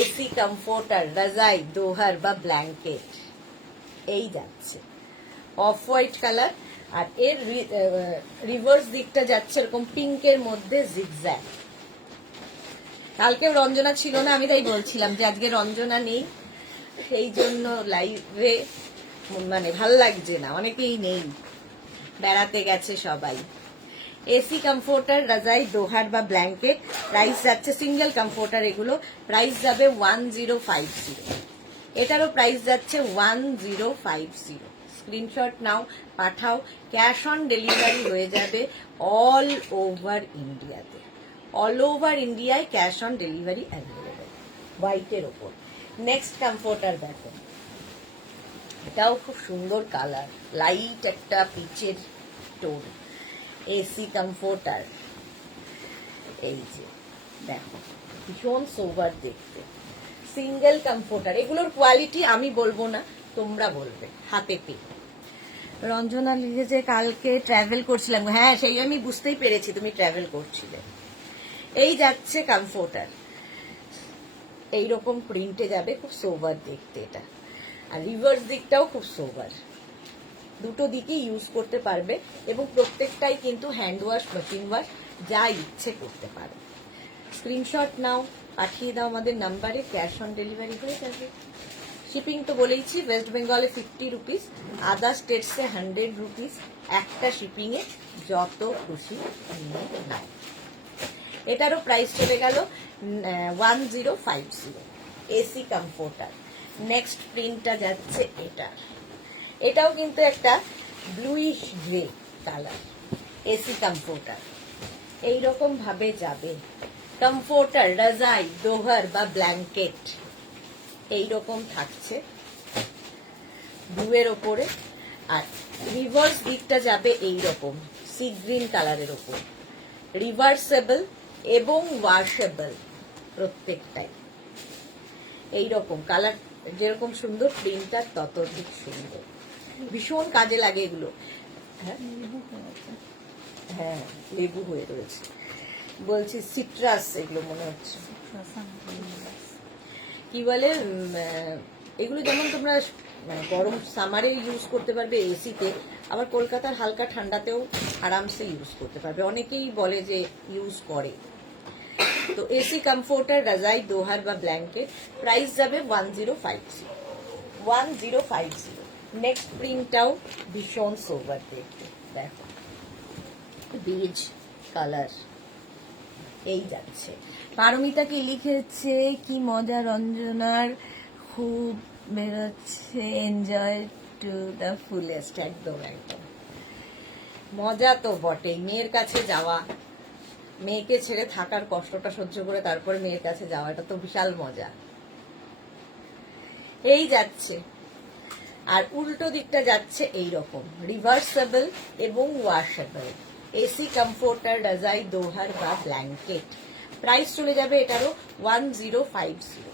এসি কমফোর্টার রাজাই দোহার বা ব্ল্যাঙ্কেট, এই যাচ্ছে অফ হোয়াইট কালার। আর এর রিভার্স দিকটা যাচ্ছে এরকম পিঙ্কের মধ্যে জিগজ্যাগ। কালকে রঞ্জনা ছিল না, আমি তাই বলছিলাম যে আজকে রঞ্জনা নেই, সেই জন্য লাইভে মানে ভাল লাগছে না, অনেকেই নেই, বেড়াতে গেছে সবাই। এসি কমফোর্টার রাজাই দোহার বা ব্ল্যাঙ্কেট, প্রাইস যাচ্ছে সিঙ্গেল কমফোর্টার, এগুলো প্রাইস যাবে 1050, এটারও প্রাইস যাচ্ছে 1050। স্ক্রিনশট নাও, পাঠাও। ক্যাশ অন ডেলিভারি হয়ে যাবে অল ওভার ইন্ডিয়াতে, অল ওভার ইন্ডিয়ায় ক্যাশ অন ডেলিভারি অ্যাভেলেবেল। হোয়াইটের ওপর নেক্সট কমফোর্টার দেখো, এটাও খুব সুন্দর কালার, লাইট একটা পিচের টোন। এসি কমফোর্টার, এই যে দেখো ভীষণ সোবার দেখতে, সিঙ্গেল কমফোর্টার। এগুলোর কোয়ালিটি আমি বলবো না, তোমরা বলবে হাতে পেয়ে। রঞ্জনা লিখেছে কালকে ট্রাভেল করছিলাম, হ্যাঁ সেই আমি বুঝতেই পেরেছি তুমি ট্রাভেল করছিলে। এই যাচ্ছে কমফোর্টার, এইরকম প্রিন্টে যাবে, খুব সোবার দেখতে এটা। আর রিভার্স দিকটাও খুব সোবার, দুটো দিকেই ইউজ করতে পারবে এবং প্রত্যেকটাই কিন্তু হ্যান্ড ওয়াশ, মেশিন ওয়াশ যা ইচ্ছে করতে পারো। স্ক্রিনশট নাও, পাঠিয়ে দাও আমাদের নাম্বারে, ক্যাশ অন ডেলিভারি হয়ে যাবে। শিপিং তো বলেইছি, ওয়েস্ট বেঙ্গলে 50 রুপিস, আদার স্টেটসে 100 রুপিস, একটা শিপিংয়ে যত খুশি নিয়ে নাও। এটারও প্রাইস চলে গেল 1050, এসি কমফোর্টার। নেক্সট প্রিন্টটা যাচ্ছে এটার, এটাও কিন্তু একটা bluish grey colour, AC comforter. এইরকম ভাবে যাবে কমফোর্টার, রাজাই, দোহার বা ব্ল্যাঙ্কেট এইরকম থাকছে ব্লুয়ের ওপরে। আর রিভার্স দিকটা যাবে এইরকম সি গ্রিন কালারের ওপর, রিভার্সেবল এবং ওয়াশেবল প্রত্যেকটাই। এইরকম কালার যেরকম সুন্দর, প্রিন্টটা ততধিক সুন্দর, ভীষণ কাজে লাগে এগুলো। হ্যাঁ, লেবু হয়ে রয়েছে, বলছি সিট্রাস এগুলো মনে হচ্ছে। কি বলে এগুলো, যেমন তোমরা গরম সামারে ইউজ করতে পারবে এসিতে, আবার কলকাতার হালকা ঠান্ডাতেও আরামসে ইউজ করতে পারবে, অনেকেই বলে যে ইউজ করে। তো এসি কমফোর্টার, রাজাই, দোহার বা ব্ল্যাঙ্কেট, প্রাইস যাবে 1050। নেক্সট প্রিন্টটাও ভীষণ সোবার দেখতে, দেখো বেজ কালার। এই যাচ্ছে, পারমিতাকে লিখেছে কি মজা রঞ্জনার, খুব বেরোচ্ছে, এনজয় টু দ্য ফুলেস্ট। একদম একদম মজা তো বটেই, মেয়ের কাছে যাওয়া, মেয়েকে ছেড়ে থাকার কষ্টটা সহ্য করে তারপরে মেয়ের কাছে যাওয়া, এটা তো বিশাল মজা। এই যাচ্ছে, আর উল্টো দিকটা যাচ্ছে এইরকম রিভার্সেবল এবং ওয়াশেবল, এসি কমফোর্টার, রাজাই, দোহার বা ব্ল্যাঙ্কেট। প্রাইস চলে যাবে এটারও 1050।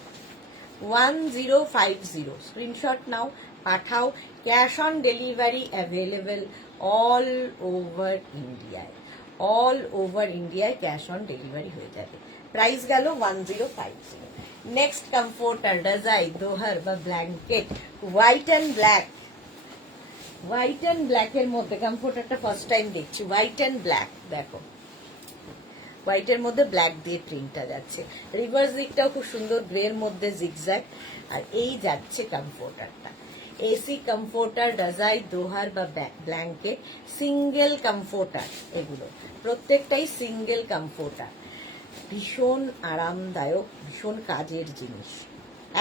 স্ক্রিনশট নাও, পাঠাও, cash on delivery available all over ইন্ডিয়ায়। অল ওভার ইন্ডিয়ায় ক্যাশ অন ডেলিভারি হয়ে যাবে। প্রাইস গেল 1050। নেক্সট কমফোর্টার, রাজাই, দোহার বা blanket, white and black. White and black এর মধ্যে কমফোর্টারটা ফার্স্ট টাইম দেখছি, হোয়াইট অ্যান্ড ব্ল্যাক। দেখো হোয়াইটের মধ্যে ব্ল্যাক দিয়ে প্রিন্টটা যাচ্ছে, রিভার্স দিকটাও খুব সুন্দর, গ্রের মধ্যে জিগজ্যাগ। আর এই যাচ্ছে কমফোর্টারটা, এসি কমফোর্টার, রাজাই, দোহার বা ব্ল্যাঙ্কেট, সিঙ্গেল কমফোর্টার। এগুলো প্রত্যেকটাই সিঙ্গেল কমফোর্টার, ভীষণ আরামদায়ক, ভীষণ কাজের জিনিস,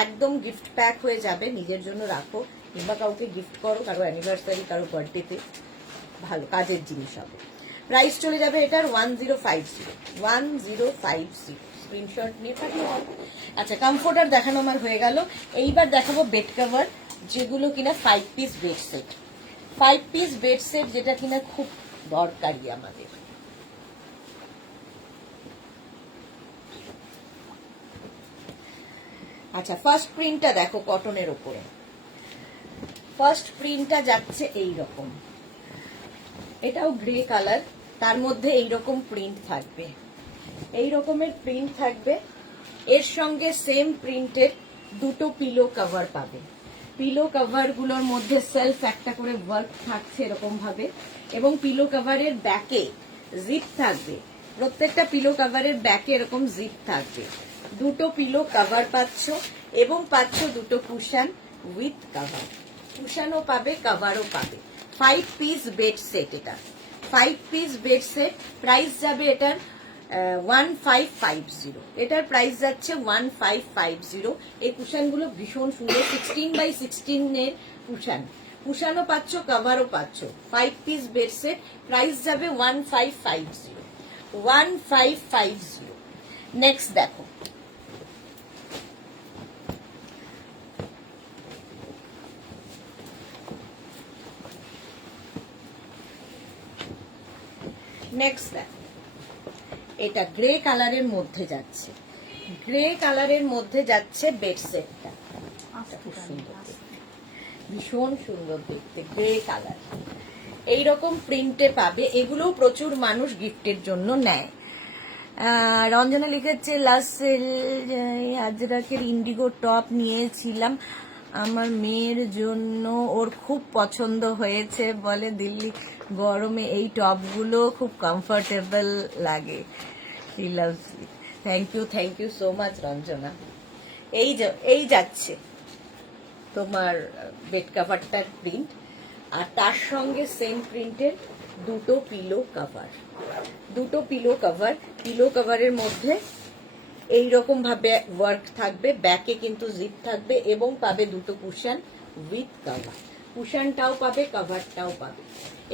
একদম গিফট প্যাক হয়ে যাবে। নিজের জন্য রাখো কিংবা কাউকে গিফট করো, কারো অ্যানিভার্সারি, কারো বার্থডেতে, ভালো কাজের জিনিস হবে। প্রাইস চলে যাবে এটার 1050। স্ক্রিনশট নিয়ে পাঠিয়ে দাও। আচ্ছা, কমফোর্টার দেখানো আমার হয়ে গেল। এইবার দেখাবো বেড কভার, যেগুলো কিনা 5 piece bed set. 5 piece bed set যেটা কিনা খুব দরকারি আমাদের। আচ্ছা, ফার্স্ট প্রিন্টটা দেখো কটনের উপরে। ফার্স্ট প্রিন্টটা যাচ্ছে এইরকম, এটাও গ্রে কালার, তার মধ্যে এইরকম প্রিন্ট থাকবে, এই রকমের প্রিন্ট থাকবে। এর সঙ্গে সেম প্রিন্টের দুটো পিলো কভার পাবে। পিলো কভার গুলোর মধ্যে সেলফ একটা করে ওয়ার্ক থাকছে এরকম ভাবে, এবং পিলো কভারের ব্যাকে জিপ থাকবে। প্রত্যেকটা পিলো কভারের ব্যাকে এরকম জিপ থাকবে। দুটো পিলো কভার পাচ্ছ এবং পাচ্ছ দুটো কুশন উইথ কভার। কুশনও পাবে, কভারও পাবে। 5 পিস বেড সেট এটা, 5 পিস বেড সেট। প্রাইস যাবে এটার 1550। এটার প্রাইস যাচ্ছে 1550। এই কুশনগুলো ভীষণ সুন্দর, 16x16 এর কুশন, কুশনও পাচ্ছ, কভারও পাচ্ছ। 5 পিস বেড সেট, প্রাইস যাবে 1550। নেক্সট দেখো, নেক্সট দেখো, এটা গ্রে কালারের মধ্যে যাচ্ছে, গ্রে কালারের মধ্যে যাচ্ছে বেড সেটটা। খুব সুন্দর দেখতে, ভীষণ সুন্দর দেখতে, গ্রে কালার। এইরকম প্রিন্টে পাবে। এগুলো প্রচুর মানুষ গিফটের জন্য নেয়। রঞ্জনা লিখেছে লাস্ট সেল আজরাকের ইন্ডিগো টপ নিয়েছিলাম, আমার মেয়ের জন্য ওর খুব পছন্দ হয়েছে, বলে দিল্লি গরমে এই টপগুলো খুব কমফোর্টেবল লাগে। Thank you so much Ranjana. এই যাচ্ছে তোমার বেড কাভারটার প্রিন্ট, আর তার সঙ্গে সেম প্রিন্টের দুটো পিলো কাভারের মধ্যে এইরকম ভাবে ওয়ার্ক থাকবে, ব্যাকে কিন্তু জিপ থাকবে এবং পাবে দুটো কুশন উইথ কাভার। কুশনটাও পাবে, কাভারটাও পাবে।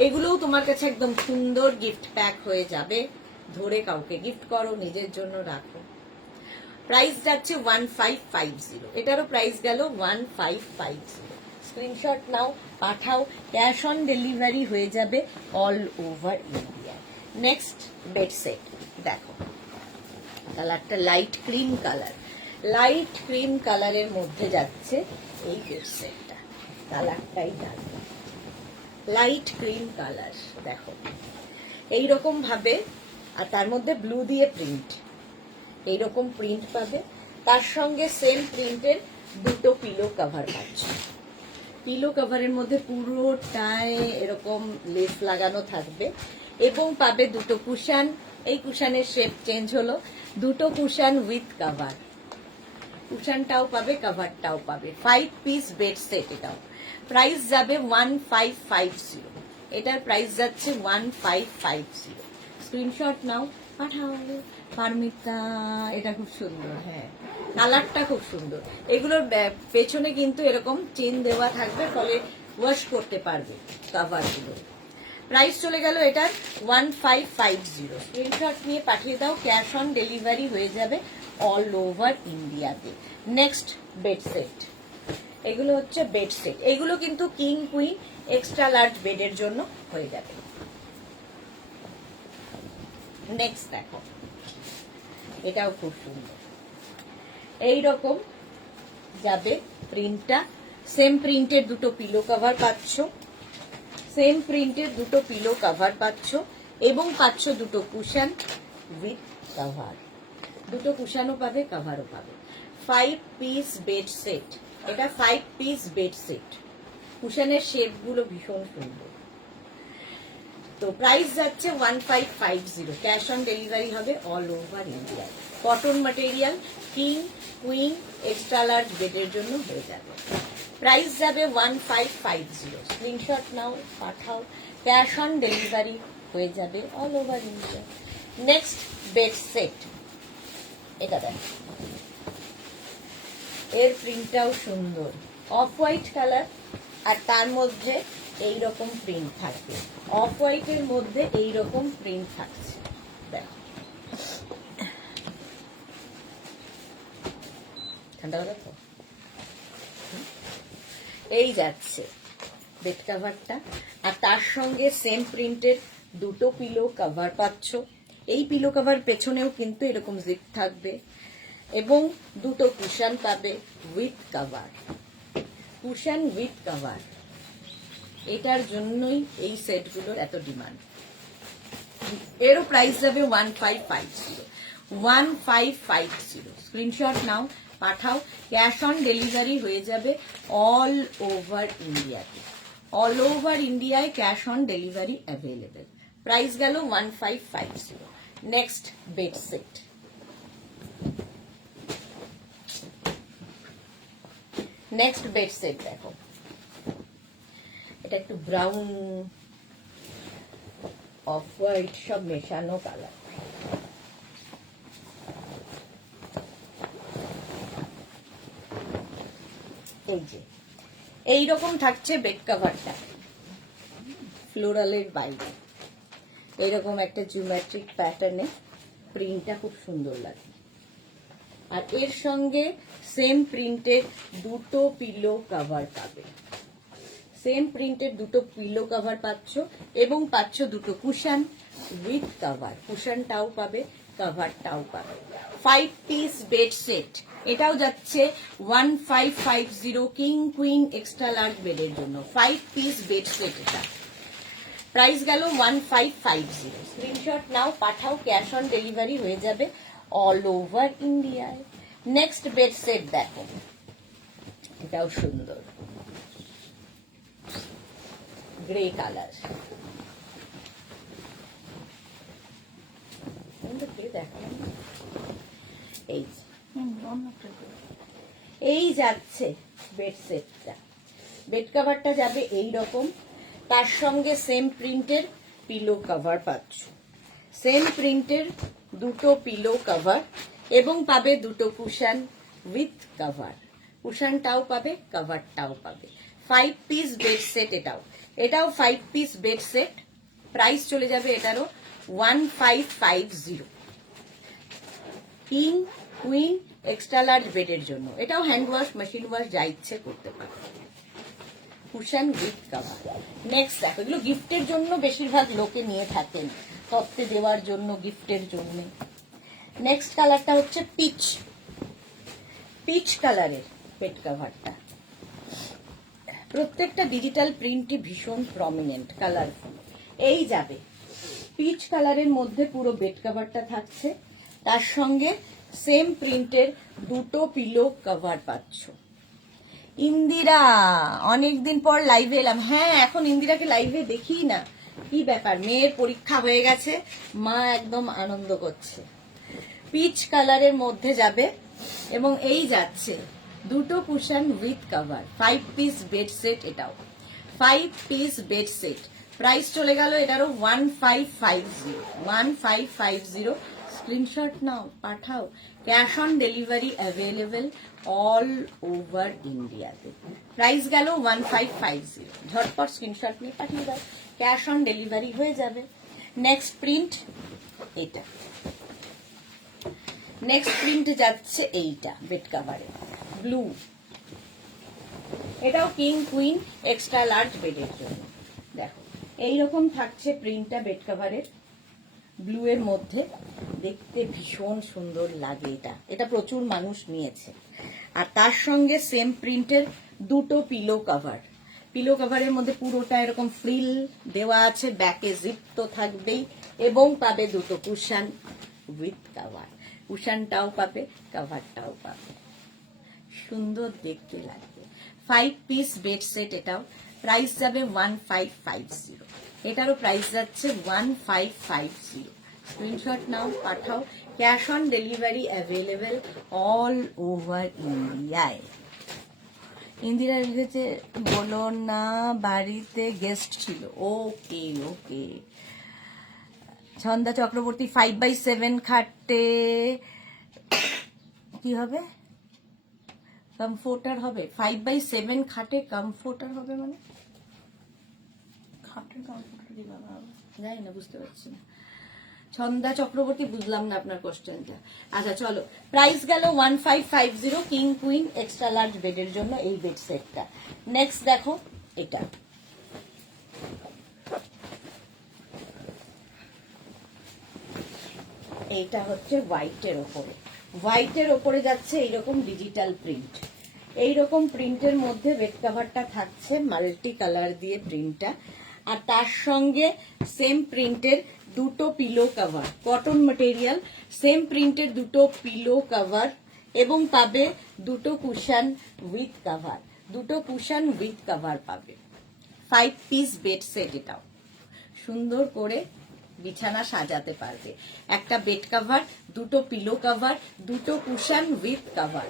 এগুলোও তোমার কাছে একদম সুন্দর গিফট প্যাক হয়ে যাবে। ধরে কাউকে গিফট করো, নিজের জন্য রাখো। প্রাইস যাচ্ছে 1550, এটারও প্রাইস গেল 1550। স্ক্রিনশট নাও, পাঠাও, ক্যাশ অন ডেলিভারি হয়ে যাবে all over India. Next bed set দেখো, কালারটা লাইট ক্রিম কালারের মধ্যে যাচ্ছে এই বেড সেটটা। কালারটাই থাকবে লাইট ক্রিম কালার, দেখো এইরকম ভাবে, আর তার মধ্যে ব্লু দিয়ে প্রিন্ট, এইরকম প্রিন্ট পাবে। তার সঙ্গে সেম প্রিন্টের দুটো পিলো কাভার পাচ্ছে। পিলো কাভারের মধ্যে পুরোটায় এরকম লেস লাগানো থাকবে এবং পাবে দুটো কুশন। এই কুশনের শেপ চেঞ্জ হলো, দুটো কুশন উইথ কাভার। কুশনটাও পাবে, কাভারটাও পাবে। 5 পিস বেড সেট। এটাও প্রাইস যাবে 1550। এটার প্রাইস যাচ্ছে 1550। স্ক্রিনশট নাও, পাঠাও। পারমিতা, এটা খুব সুন্দর, হ্যাঁ কালারটা খুব সুন্দর। এগুলোর পেছনে কিন্তু এরকম চেন দেওয়া থাকবে, ফলে ওয়াশ করতে পারবে কাভারগুলো। প্রাইস চলে গেল এটার 1550। স্ক্রিনশট নিয়ে পাঠিয়ে দাও, ক্যাশ অন ডেলিভারি হয়ে যাবে অল ওভার ইন্ডিয়াতে। নেক্সট বেড সেট, এগুলো হচ্ছে বেড সেট। এগুলো কিন্তু কিং কুইন এক্সট্রা লার্জ বেডের জন্য হয়ে যাবে। নেক্সট দেখো, এটাও খুব সুন্দর। এইরকম যাবে প্রিন্টটা, সেম প্রিন্টের দুটো পিলো কাভার পাচ্ছ, এবং পাচ্ছ দুটো কুশন উইথ কাভার। দুটো কুশনও পাবে, কাভারও পাবে। 5 পিস বেড সেট। এটা 5 পিস বেড সেট। কুশনের শেপ গুলো ভীষণ সুন্দর। তো প্রাইস যাচ্ছে 1550। ক্যাশ অন ডেলিভারি হবে all over India. Cotton material, king queen extra large বেডের জন্য হয়ে যাবে। প্রাইস যাবে 1550। স্ক্রিনশট নাও, পাঠাও, ক্যাশ অন ডেলিভারি হয়ে যাবে all over India. Next bed set, এটা দেখ, এর প্রিন্টটাও সুন্দর, অফ হোয়াইট কালার, আর তার মধ্যে এইরকম প্রিন্ট থাকবে। অফ হোয়াইটের মধ্যে এইরকম প্রিন্ট থাকছে, দেখো ঠান্ডা লাগে তো। এই যাচ্ছে বেড কাভারটা, আর তার সঙ্গে সেম প্রিন্টের দুটো পিলো কাভার পাচ্ছ। এই পিলো কাভার পেছনেও কিন্তু এরকম জিপ থাকবে এবং দুটো কুশন পাবে with cover. Cushion with cover, এটার জন্যই এই সেটগুলোর এত ডিমান্ড। এরও প্রাইস যাবে 1550। স্ক্রিনশট নাও, পাঠাও, ক্যাশ অন ডেলিভারি হয়ে যাবে অল ওভার ইন্ডিয়াতে। অল ওভার ইন্ডিয়ায় cash on delivery available. Price গেল 1550। নেক্সট বেড সেট, দেখো, এটা একটু ব্রাউন অফ হোয়াইট সব মেশানো কালার। এই যে এইরকম থাকছে বেড কাভারটা, ফ্লোরালের বাইরে এইরকম একটা জিওমেট্রিক প্যাটার্নে প্রিন্টটা খুব সুন্দর লাগে। আর এর সঙ্গে সেম প্রিন্টের দুটো পিলো কাভার পাবে। সেম প্রিন্টের দুটো পিলো কাভার পাচ্ছ এবং পাচ্ছ দুটো কুশন উইথ কাভার। কুশনটাও পাবে, কাভারটাও পাবে। 5 পিস বেড সেট, এটাও যাচ্ছে 1550 কিং কুইন এক্সট্রা লার্জ বেডের জন্য। 5 পিস বেড সেট, এটা প্রাইস গেল 1550। স্ক্রিনশট নাও, পাঠাও, ক্যাশ অন ডেলিভারি হয়ে যাবে অল ওভার ইন্ডিয়ায়। নেক্সট বেড সেট দেখো, এটাও সুন্দর, গ্রে কালার। এই যাচ্ছে বেড সেটটা। বেড কাভারটা যাবে এই রকম, তার সঙ্গে সেম প্রিন্টের পিলো কভার পাচ্ছ, সেম প্রিন্টের দুটো পিলো কভার, এবং পাবে দুটো কুশন উইথ কভার। কুশনটাও পাবে, কভারটাও পাবে। 5 পিস বেড সেট। এটাও 5 পিস বেড সেট। প্রাইস চলে যাবে এটারও 1550। কিং কুইন এক্সট্রা লার্জ বেডের জন্য। এটাও হ্যান্ড ওয়াশ, মেশিন ওয়াশ, যা ইচ্ছে করতে পারো। Cushion with cover. নেক্সট দেখো, এগুলো গিফটের জন্য বেশিরভাগ লোকে নিয়ে থাকেন, তত্ত্বে দেওয়ার জন্য, গিফটের জন্য। নেক্সট কালারটা হচ্ছে পিচ। পিচ কালারের বেড কভারটা। প্রত্যেকটা ডিজিটাল প্রিন্টই ভীষণ প্রমিনেন্ট, কালারফুল। এই যাবে পিচ কালারের মধ্যে পুরো বেড কভারটা থাকছে, তার সঙ্গে সেম প্রিন্টের দুটো পিলো কভার পাচ্ছ। ইন্দিরা, অনেকদিন পর লাইভে এলাম। হ্যাঁ, এখন ইন্দিরাকে লাইভে দেখি না, কি ব্যাপার, মেয়ের পরীক্ষা হয়ে গেছে, মা একদম আনন্দ করছে। পিচ কালারের মধ্যে যাবে, এবং এই যাচ্ছে দুটো cushion with cover. 5 piece bed set. এটাও 5 পিস বেড সেট। প্রাইস চলে গেল এটারও 1550। স্ক্রিনশট নাও, পাঠাও। Cash on delivery available all over ইন্ডিয়াতে। প্রাইস গেল 1550। ঝটপট স্ক্রিনশট নিয়ে পাঠিয়ে দাও, ক্যাশ অন ডেলিভারি হয়ে যাবে। নেক্সট প্রিন্ট এটা। নেক্সট প্রিন্ট যাচ্ছে এইটা বেড কাভারে, ব্লু। এটাও কিং কুইন এক্সট্রা লার্জ বেডের জন্য। দেখো এইরকম থাকছে প্রিন্টটা বেড কাভারের, ব্লু এর মধ্যে। দেখতে ভীষণ সুন্দর লাগে এটা। এটা প্রচুর মানুষ নিয়েছে। আর তার সঙ্গে সেম প্রিন্টের দুটো পিলো কভার। পিলো কভারের মধ্যে পুরোটা এরকম ফ্রিল দেওয়া আছে, ব্যাকে জিপ তো থাকবেই, এবং পাবে দুটো কুশন উইথ কভার। কুশনটাও পাবে, কভারটাও পাবে। সুন্দর দেখতে লাগবে। 5 পিস বেড সেট। এটাও প্রাইস যাবে 1550। এটারও প্রাইস যাচ্ছে 1550। স্ক্রিনশট নাও, পাঠাও। Cash on delivery available all over ইন্ডিয়ায়। ইন্দিরা লিখেছে, বলো না বাড়িতে গেস্ট ছিল। ওকে ওকে। ছন্দা চক্রবর্তী, 5x7 খাটে কি হবে? কমফোর্টার হবে। 5x7 খাটে কমফোর্টার হবে মানে খাটের কমফোর্টার কি বাবা হবে? জানি না, বুঝতে পারছি না। ছন্দা চক্রবর্তী, বুঝলাম না আপনার কোশ্চেনটা। আচ্ছা চলো, প্রাইস গেল 1550 কিং কুইন এক্সট্রা লার্জ বেডের জন্য এই বেড সেটটা। নেক্সট দেখো এটা। এইটা হচ্ছে হোয়াইটের ওপরে। হোয়াইটের ওপরে যাচ্ছে এইরকম ডিজিটাল প্রিন্ট। এইরকম প্রিন্টের মধ্যে বেড কাভারটা থাকছে, মাল্টি কালার দিয়ে প্রিন্টটা। আর তার সঙ্গে সেম প্রিন্টের দুটো pillow cover, cotton material, same প্রিন্টের দুটো পিলো কভার, এবং পাবে দুটো কুশন উইথ কভার। দুটো কুশন উইথ কভার পাবে। 5 পিস বেড সেট। এটাও সুন্দর করে বিছানা সাজাতে পারবে। একটা বেড কভার, দুটো পিলো কভার, দুটো cushion with cover.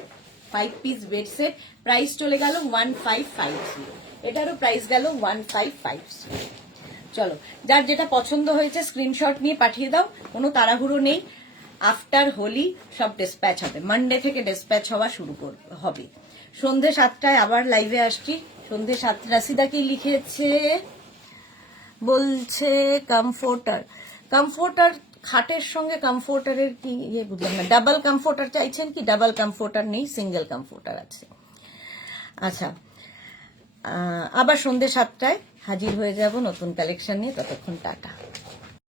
5 piece bed set. Price চলে গেল 1550। এটারও প্রাইস গেল 1550। চলো, যার যেটা পছন্দ হয়েছে স্ক্রিনশট নিয়ে পাঠিয়ে দাও, কোনো তাড়াহুড়ো নেই। আফটার হোলি সব ডিসপ্যাচ হবে, মানডে থেকে ডিসপ্যাচ হওয়া শুরু হবে। সন্ধে 7টায় আবার লাইভে আসছি। সন্ধে 7। রাশিদা কি লিখেছে বলছে? কমফোর্টার। কমফোর্টার খাটের সঙ্গে কমফোর্টারের কি ইয়ে বুঝলাম না। ডাবল কমফোর্টার চাইছেন কি? ডাবল কমফোর্টার নেই, সিঙ্গেল কমফোর্টার আছে। আচ্ছা, আবার সন্ধে 7টায় হাজির হয়ে যাব নতুন কালেকশন নিয়ে। ততক্ষণ টাটা।